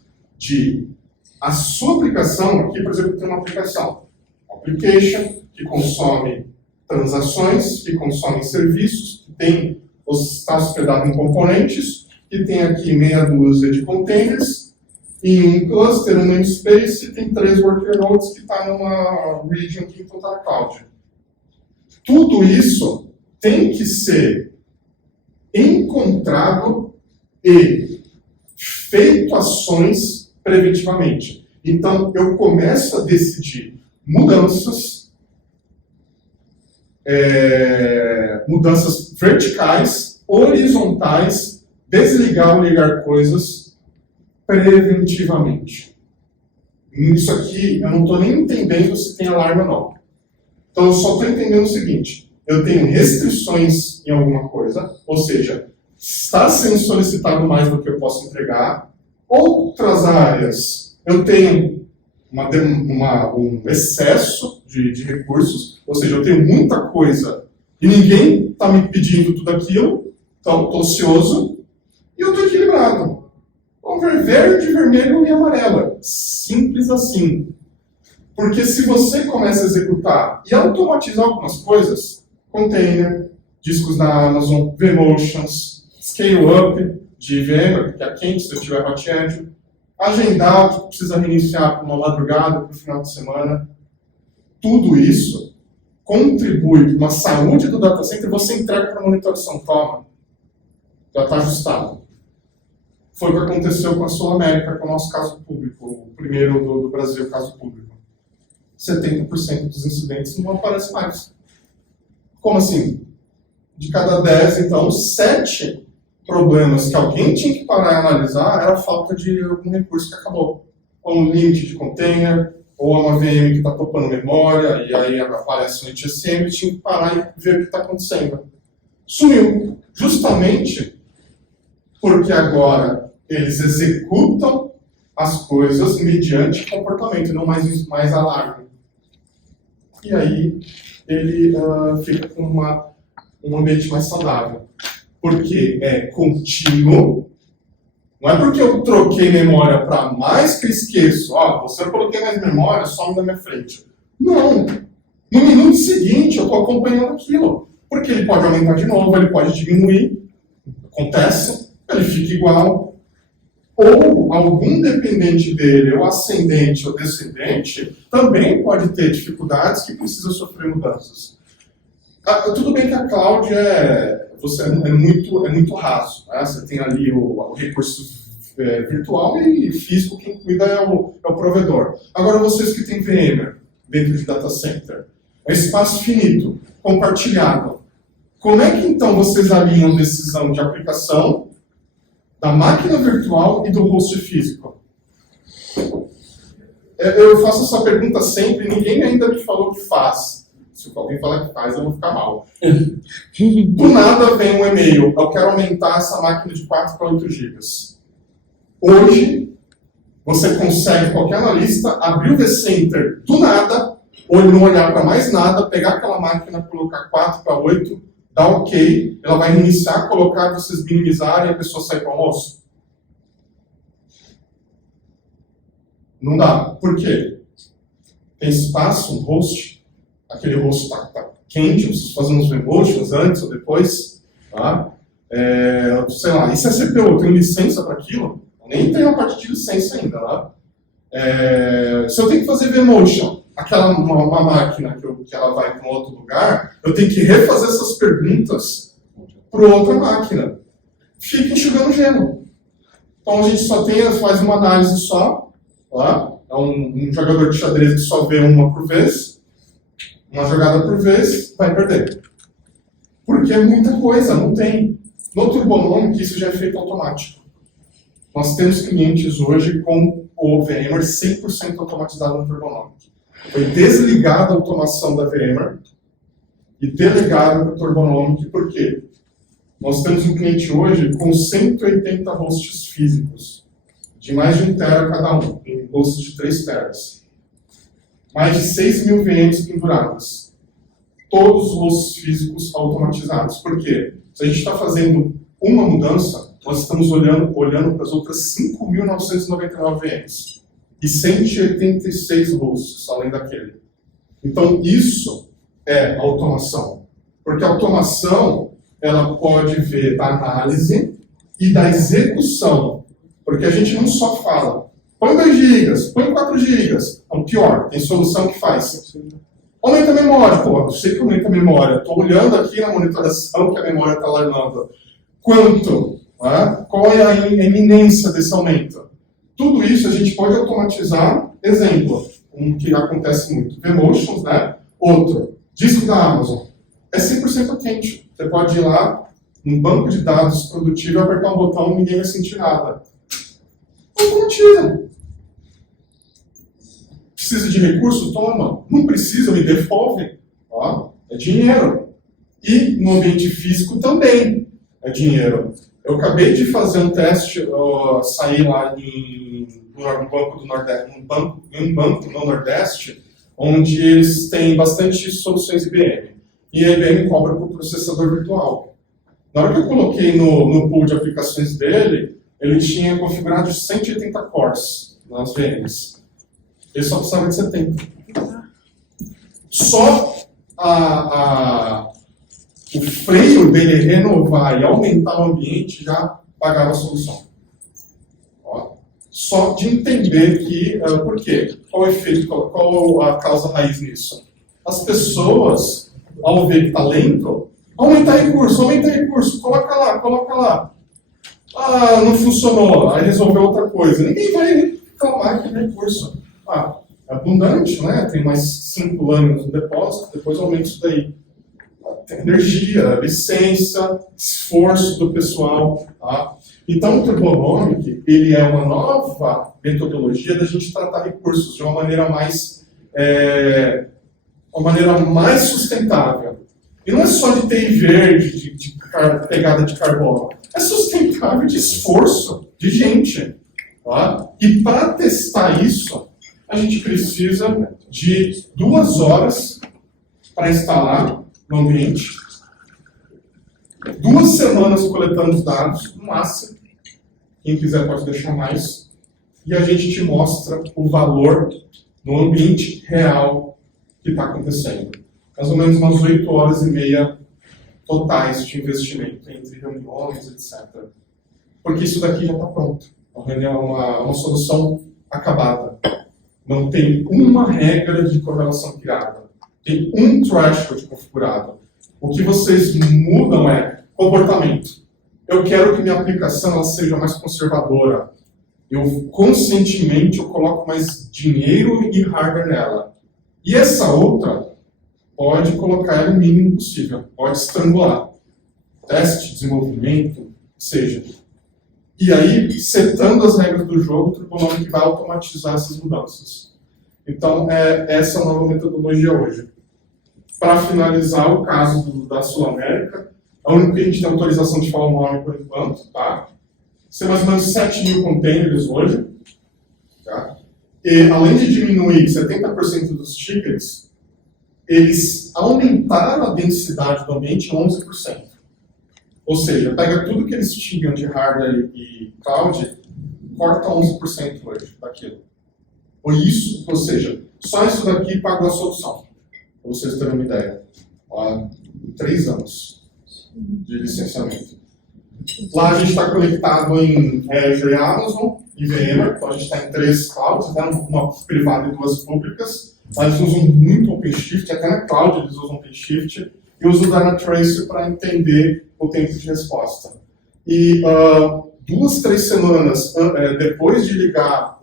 A sua aplicação, aqui, por exemplo, tem uma aplicação. Application, que consome transações, que consome serviços, que está hospedado em componentes, que tem aqui meia dúzia de containers, em um cluster, um namespace, tem 3 worker nodes que está numa region que então está na cloud. Tudo isso tem que ser encontrado e feito ações preventivamente. Então, eu começo a decidir mudanças verticais, horizontais, desligar ou ligar coisas preventivamente. Isso aqui, eu não estou nem entendendo se tem alarme ou não. Então, eu só estou entendendo o seguinte, eu tenho restrições em alguma coisa, ou seja, está sendo solicitado mais do que eu posso entregar. Outras áreas, eu tenho um excesso de recursos, ou seja, eu tenho muita coisa e ninguém está me pedindo tudo aquilo, então estou ocioso e eu estou equilibrado. Vamos ver verde, vermelho e amarelo. Simples assim. Porque se você começa a executar e automatizar algumas coisas, container, discos da Amazon, vMotions, scale-up de VMware, que é quente se eu tiver hot edge, agendar que precisa reiniciar para uma madrugada, para o final de semana, tudo isso contribui para uma saúde do data center e você entrega para a monitoração. Toma, já está ajustado. Foi o que aconteceu com a Sul América, que é o nosso caso público, o primeiro do Brasil, caso público. 70% dos incidentes não aparecem mais. Como assim? De cada 10, então, 7 problemas que alguém tinha que parar e analisar era a falta de algum recurso que acabou. Ou um limite de container, ou uma VM que está topando memória, e aí aparece um HSM, tinha que parar e ver o que está acontecendo. Sumiu. Justamente porque agora eles executam as coisas mediante comportamento, não mais alarme. E aí ele fica com um ambiente mais saudável. Porque é contínuo. Não é porque eu troquei memória para mais que eu esqueço. Você eu coloquei mais memória, some da minha frente. Não. No minuto seguinte eu estou acompanhando aquilo. Porque ele pode aumentar de novo, ele pode diminuir. Acontece, ele fica igual. Ou algum dependente dele, ou ascendente ou descendente, também pode ter dificuldades que precisa sofrer mudanças. Tudo bem que a cloud é muito raso. Né? Você tem ali o recurso virtual e físico, quem cuida é o provedor. Agora, vocês que têm VMware dentro de data center, é espaço finito, compartilhado. Como é que então vocês alinham decisão de aplicação da máquina virtual e do host físico? Eu faço essa pergunta sempre, ninguém ainda me falou que faz. Se alguém falar que faz, eu vou ficar mal. Do nada vem um e-mail, eu quero aumentar essa máquina de 4 para 8 GB. Hoje, você consegue, qualquer analista, abrir o vCenter do nada, ou não olhar para mais nada, pegar aquela máquina, colocar 4 para 8, dar OK, ela vai iniciar, colocar, vocês minimizarem e a pessoa sai para o almoço. Não dá. Por quê? Tem espaço, um host, aquele host está quente, eu preciso fazer uns remotions antes ou depois, tá? Sei lá, e se a CPU eu tenho licença para aquilo? Eu nem tenho a parte de licença ainda, tá? Se eu tenho que fazer vMotion, uma máquina que ela vai para um outro lugar, eu tenho que refazer essas perguntas para outra máquina. Fica enxugando gelo. Então a gente só faz uma análise só, tá? É um jogador de xadrez que só vê uma por vez, uma jogada por vez, vai perder. Porque é muita coisa, não tem. No Turbonomic isso já é feito automático. Nós temos clientes hoje com o VMware 100% automatizado no Turbonomic. Foi desligada a automação da VMware e delegada para o Turbonomic. Por quê? Nós temos um cliente hoje com 180 hosts físicos, de mais de 1 tera cada um, em hosts de 3 teras. Mais de 6.000 VMs penduradas. Todos os hosts físicos automatizados. Por quê? Se a gente está fazendo uma mudança, nós estamos olhando para as outras 5.999 VMs. E 186 hosts, além daquele. Então, isso é automação. Porque a automação, ela pode ver da análise e da execução. Porque a gente não só fala, põe 2 GB, põe 4 GB. Não, pior, tem solução que faz. Aumenta a memória. Pô, eu sei que aumenta a memória. Estou olhando aqui na monitoração que a memória está alarmando. Quanto? Né? Qual é a iminência desse aumento? Tudo isso a gente pode automatizar. Exemplo, um que acontece muito. vMotions, né? Outro, disco da Amazon. É 100% quente. Você pode ir lá, num banco de dados produtivo, apertar um botão e ninguém vai sentir nada. Automatiza. Precisa de recurso? Toma. Não precisa, me devolve. Ó, é dinheiro. E no ambiente físico também é dinheiro. Eu acabei de fazer um teste, saí lá no banco do Nordeste, em um banco no Nordeste, onde eles têm bastante soluções IBM. E a IBM cobra por processador virtual. Na hora que eu coloquei no pool de aplicações dele, ele tinha configurado 180 cores nas VMs. Ele só precisava de 70. Só o freio dele renovar e aumentar o ambiente já pagava a solução. Ó, só de entender que... por quê? Qual o efeito, qual a causa raiz nisso? As pessoas, ao ver que está lento, aumenta recurso, coloca lá. Ah, não funcionou, aí resolveu outra coisa. Ninguém vai reclamar aquele recurso. Ah, é abundante, né? Tem mais 5 lâminas no depósito, depois aumenta isso daí. Tem energia, licença, esforço do pessoal. Tá? Então, o Turbonomic, ele é uma nova metodologia da gente tratar recursos de uma maneira mais sustentável. E não é só de TI verde, de pegada de carbono. É sustentável de esforço, de gente. Tá? E para testar isso, a gente precisa de 2 horas para instalar no ambiente, 2 semanas coletando os dados, no máximo. Quem quiser pode deixar mais. E a gente te mostra o valor no ambiente real que está acontecendo. Mais ou menos umas 8 horas e meia totais de investimento entre reuniões, etc. Porque isso daqui já está pronto. A reunião é uma solução acabada. Não tem uma regra de correlação criada. Tem um threshold configurado. O que vocês mudam é comportamento. Eu quero que minha aplicação ela seja mais conservadora. Conscientemente eu coloco mais dinheiro e hardware nela. E essa outra pode colocar ela o mínimo possível. Pode estrangular. Teste, desenvolvimento, seja. E aí, setando as regras do jogo, o Turbonomic vai automatizar essas mudanças. Então, essa é a nova metodologia hoje. Para finalizar o caso da Sul América, a única que a gente tem autorização de falar o nome por enquanto, tá? São mais ou menos 7.000 containers hoje. Tá? E além de diminuir 70% dos tickets, eles aumentaram a densidade do ambiente em 11%. Ou seja, pega tudo que eles tinham de hardware e cloud, corta 11% hoje daquilo. Ou seja, só isso daqui pagou a solução. Para vocês terem uma ideia. 3 anos de licenciamento. Lá a gente está conectado em Azure, Amazon e VMware. Então a gente está em 3 clouds, né? Uma privada e 2 públicas. Lá eles usam muito OpenShift, até na cloud eles usam OpenShift. E usam o Dynatrace para entender o tempo de resposta. E 2, 3 semanas depois de ligar a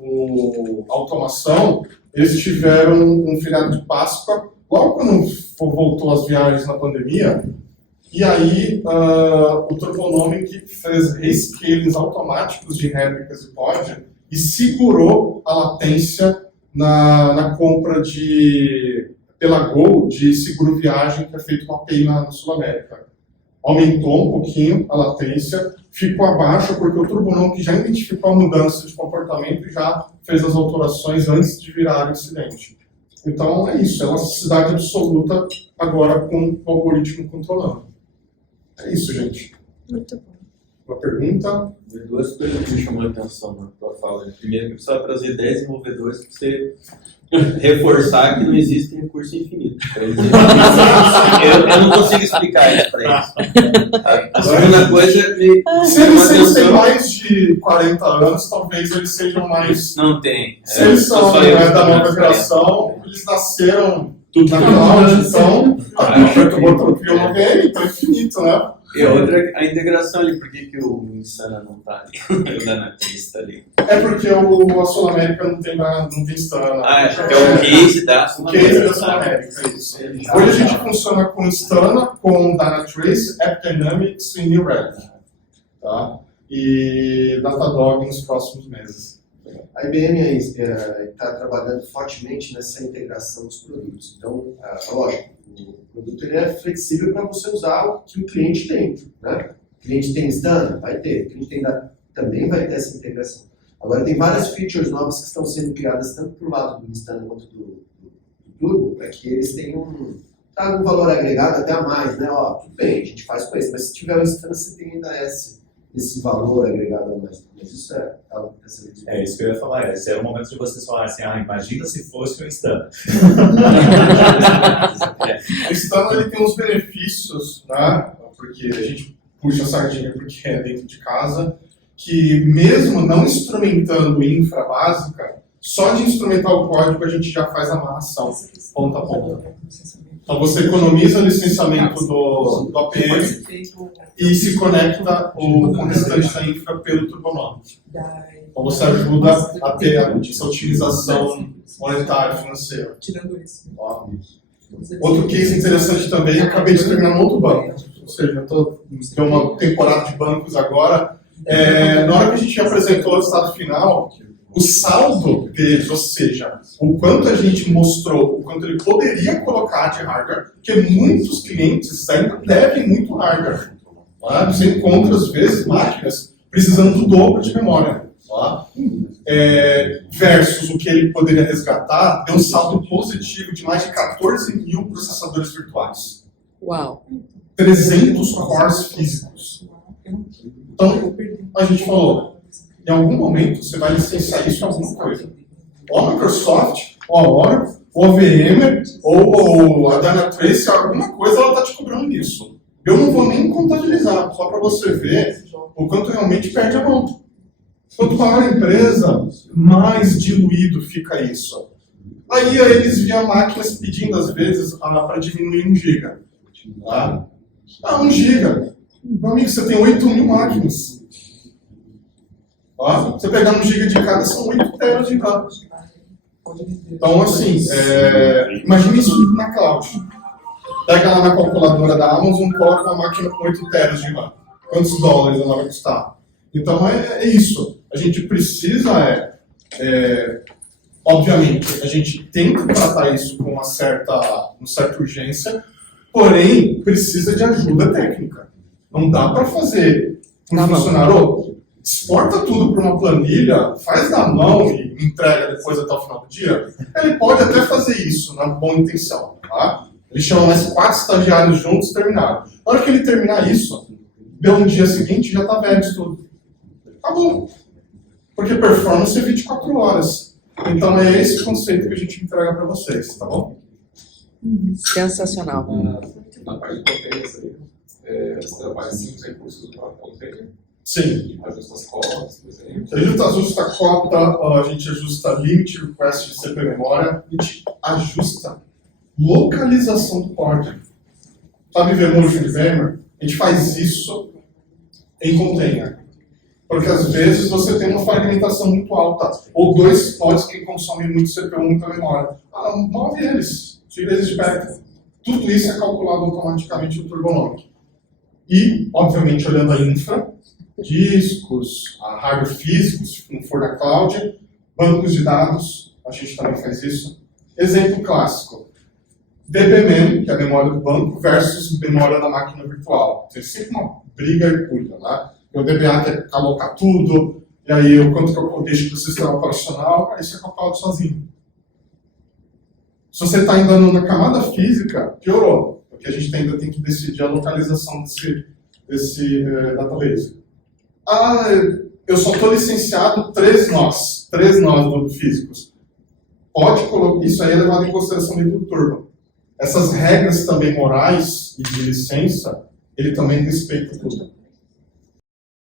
automação, eles tiveram um feriado de Páscoa, logo quando voltou as viagens na pandemia, e aí o Turbonomic fez rescalings automáticos de réplicas e pod e segurou a latência na compra pela Gol de seguro viagem que é feito com a API na Sul América. Aumentou um pouquinho a latência, ficou abaixo porque o Turbonomic já identificou a mudança de comportamento e já fez as alterações antes de virar o incidente. Então é isso, é elasticidade absoluta agora com o algoritmo controlando. É isso, gente. Muito bom. Uma pergunta? 2 coisas que me chamou a atenção na tua fala. Primeiro, que precisava trazer 10 desenvolvedores para você reforçar que não existe recurso infinito. Eu não consigo explicar isso para eles. A segunda coisa se eles têm mais de 40 anos, talvez eles sejam mais... Não tem. Se eles são da nova geração, eles nasceram na cloud, então o botão criou uma VM, então é infinito, né? E a outra, a integração ali, por que o Insana não está ali? O Dynatrace está ali. É porque a Sul América não tem Instana. É o case da Sul América. O case da Sul América, é isso. Hoje a gente funciona com Instana, com Dynatrace, AppDynamics e New Red. Tá? E Datadog nos próximos meses. A IBM está trabalhando fortemente nessa integração dos produtos. Então, lógico, o produto ele é flexível para você usar o que o cliente tem. Né? O cliente tem Instana? Vai ter. O cliente também vai ter essa integração. Agora, tem várias features novas que estão sendo criadas tanto para o lado do Instana quanto do Turbo, para que eles tenham um valor agregado até a mais. Né? Tudo bem, a gente faz com isso, mas se tiver o Instana, você tem ainda esse valor agregado a mais. Mas isso é algo que está sendo desenvolvido. É isso que eu ia falar. Esse era o momento de vocês falarem assim, imagina se fosse o Instana. O Instana ele tem uns benefícios, né? Porque a gente puxa a sardinha porque é dentro de casa, que mesmo não instrumentando infra básica, só de instrumentar o código a gente já faz a amarração ponta a ponta. Então você economiza o licenciamento do APM e se conecta com o restante da infra pelo Turbonomic. Então você ajuda a ter essa otimização monetária, financeira. Tirando isso. Ó. Outro case interessante também, eu acabei de terminar um outro banco. Ou seja, eu estou em uma temporada de bancos agora. Na hora que a gente apresentou o resultado final, o saldo deles, ou seja, o quanto a gente mostrou, o quanto ele poderia colocar de hardware, porque muitos clientes ainda devem muito hardware. Tá? Você encontra, às vezes, máquinas precisando do dobro de memória. Tá? Versus o que ele poderia resgatar, deu um saldo positivo de mais de 14 mil processadores virtuais. Uau! 300 cores físicos. Então, a gente falou, em algum momento você vai licenciar isso em alguma coisa. Ou a Microsoft, ou a Oracle, ou a VMware, ou a Dynatrace, alguma coisa ela está te cobrando nisso. Eu não vou nem contabilizar, só para você ver o quanto realmente perde a mão. Quanto maior a empresa, mais diluído fica isso. Aí eles viam máquinas pedindo, às vezes, para diminuir 1 GB. Tá? 1 GB. Meu amigo, você tem 8.000 máquinas. Tá? Você pegar 1 GB de cada, são 8 teras de RAM. Então, assim, imagine isso na cloud. Pega lá na calculadora da Amazon, coloca uma máquina com 8 teras de RAM. Quantos dólares ela vai custar? Então, é isso. A gente precisa, obviamente, a gente tem que tratar isso com uma certa urgência, porém, precisa de ajuda técnica. Não dá para fazer um funcionário, exporta tudo para uma planilha, faz na mão e entrega depois até o final do dia. Ele pode até fazer isso, na boa intenção. Tá? Ele chama mais 4 estagiários juntos, terminaram. Na hora que ele terminar isso, deu um dia seguinte, já está velho isso tudo. Acabou. Porque performance é 24 horas. Então é esse conceito que a gente entrega para vocês, tá bom? Sensacional. Na parte de conferência, você trabalha sim os recursos do próprio container? Sim. Ajusta as cotas, por exemplo? A gente ajusta a cota, a gente ajusta limit request de CP memória, a gente ajusta localização do código. Sabe vermelho de VMware? A gente faz isso em container. Porque às vezes você tem uma fragmentação muito alta, ou 2 pods que consomem muito CPU, muita memória. Move eles, tira eles de perto. Tudo isso é calculado automaticamente no Turbonomic. E, obviamente, olhando a infra, discos, hardware físico, se não for da cloud, bancos de dados, a gente também faz isso. Exemplo clássico, DBMem, que é a memória do banco, versus memória da máquina virtual. Tem sempre uma briga hercúlea, né? O DBA quer alocar tudo, e aí o quanto que eu deixo para o sistema operacional, aí você calcula sozinho. Se você está ainda na camada física, piorou, porque a gente ainda tem que decidir a localização desse database. Eu só estou licenciado 3 nós físicos. Pode colocar, isso aí é levado em consideração dentro do Turbo. Essas regras também morais e de licença, ele também respeita tudo.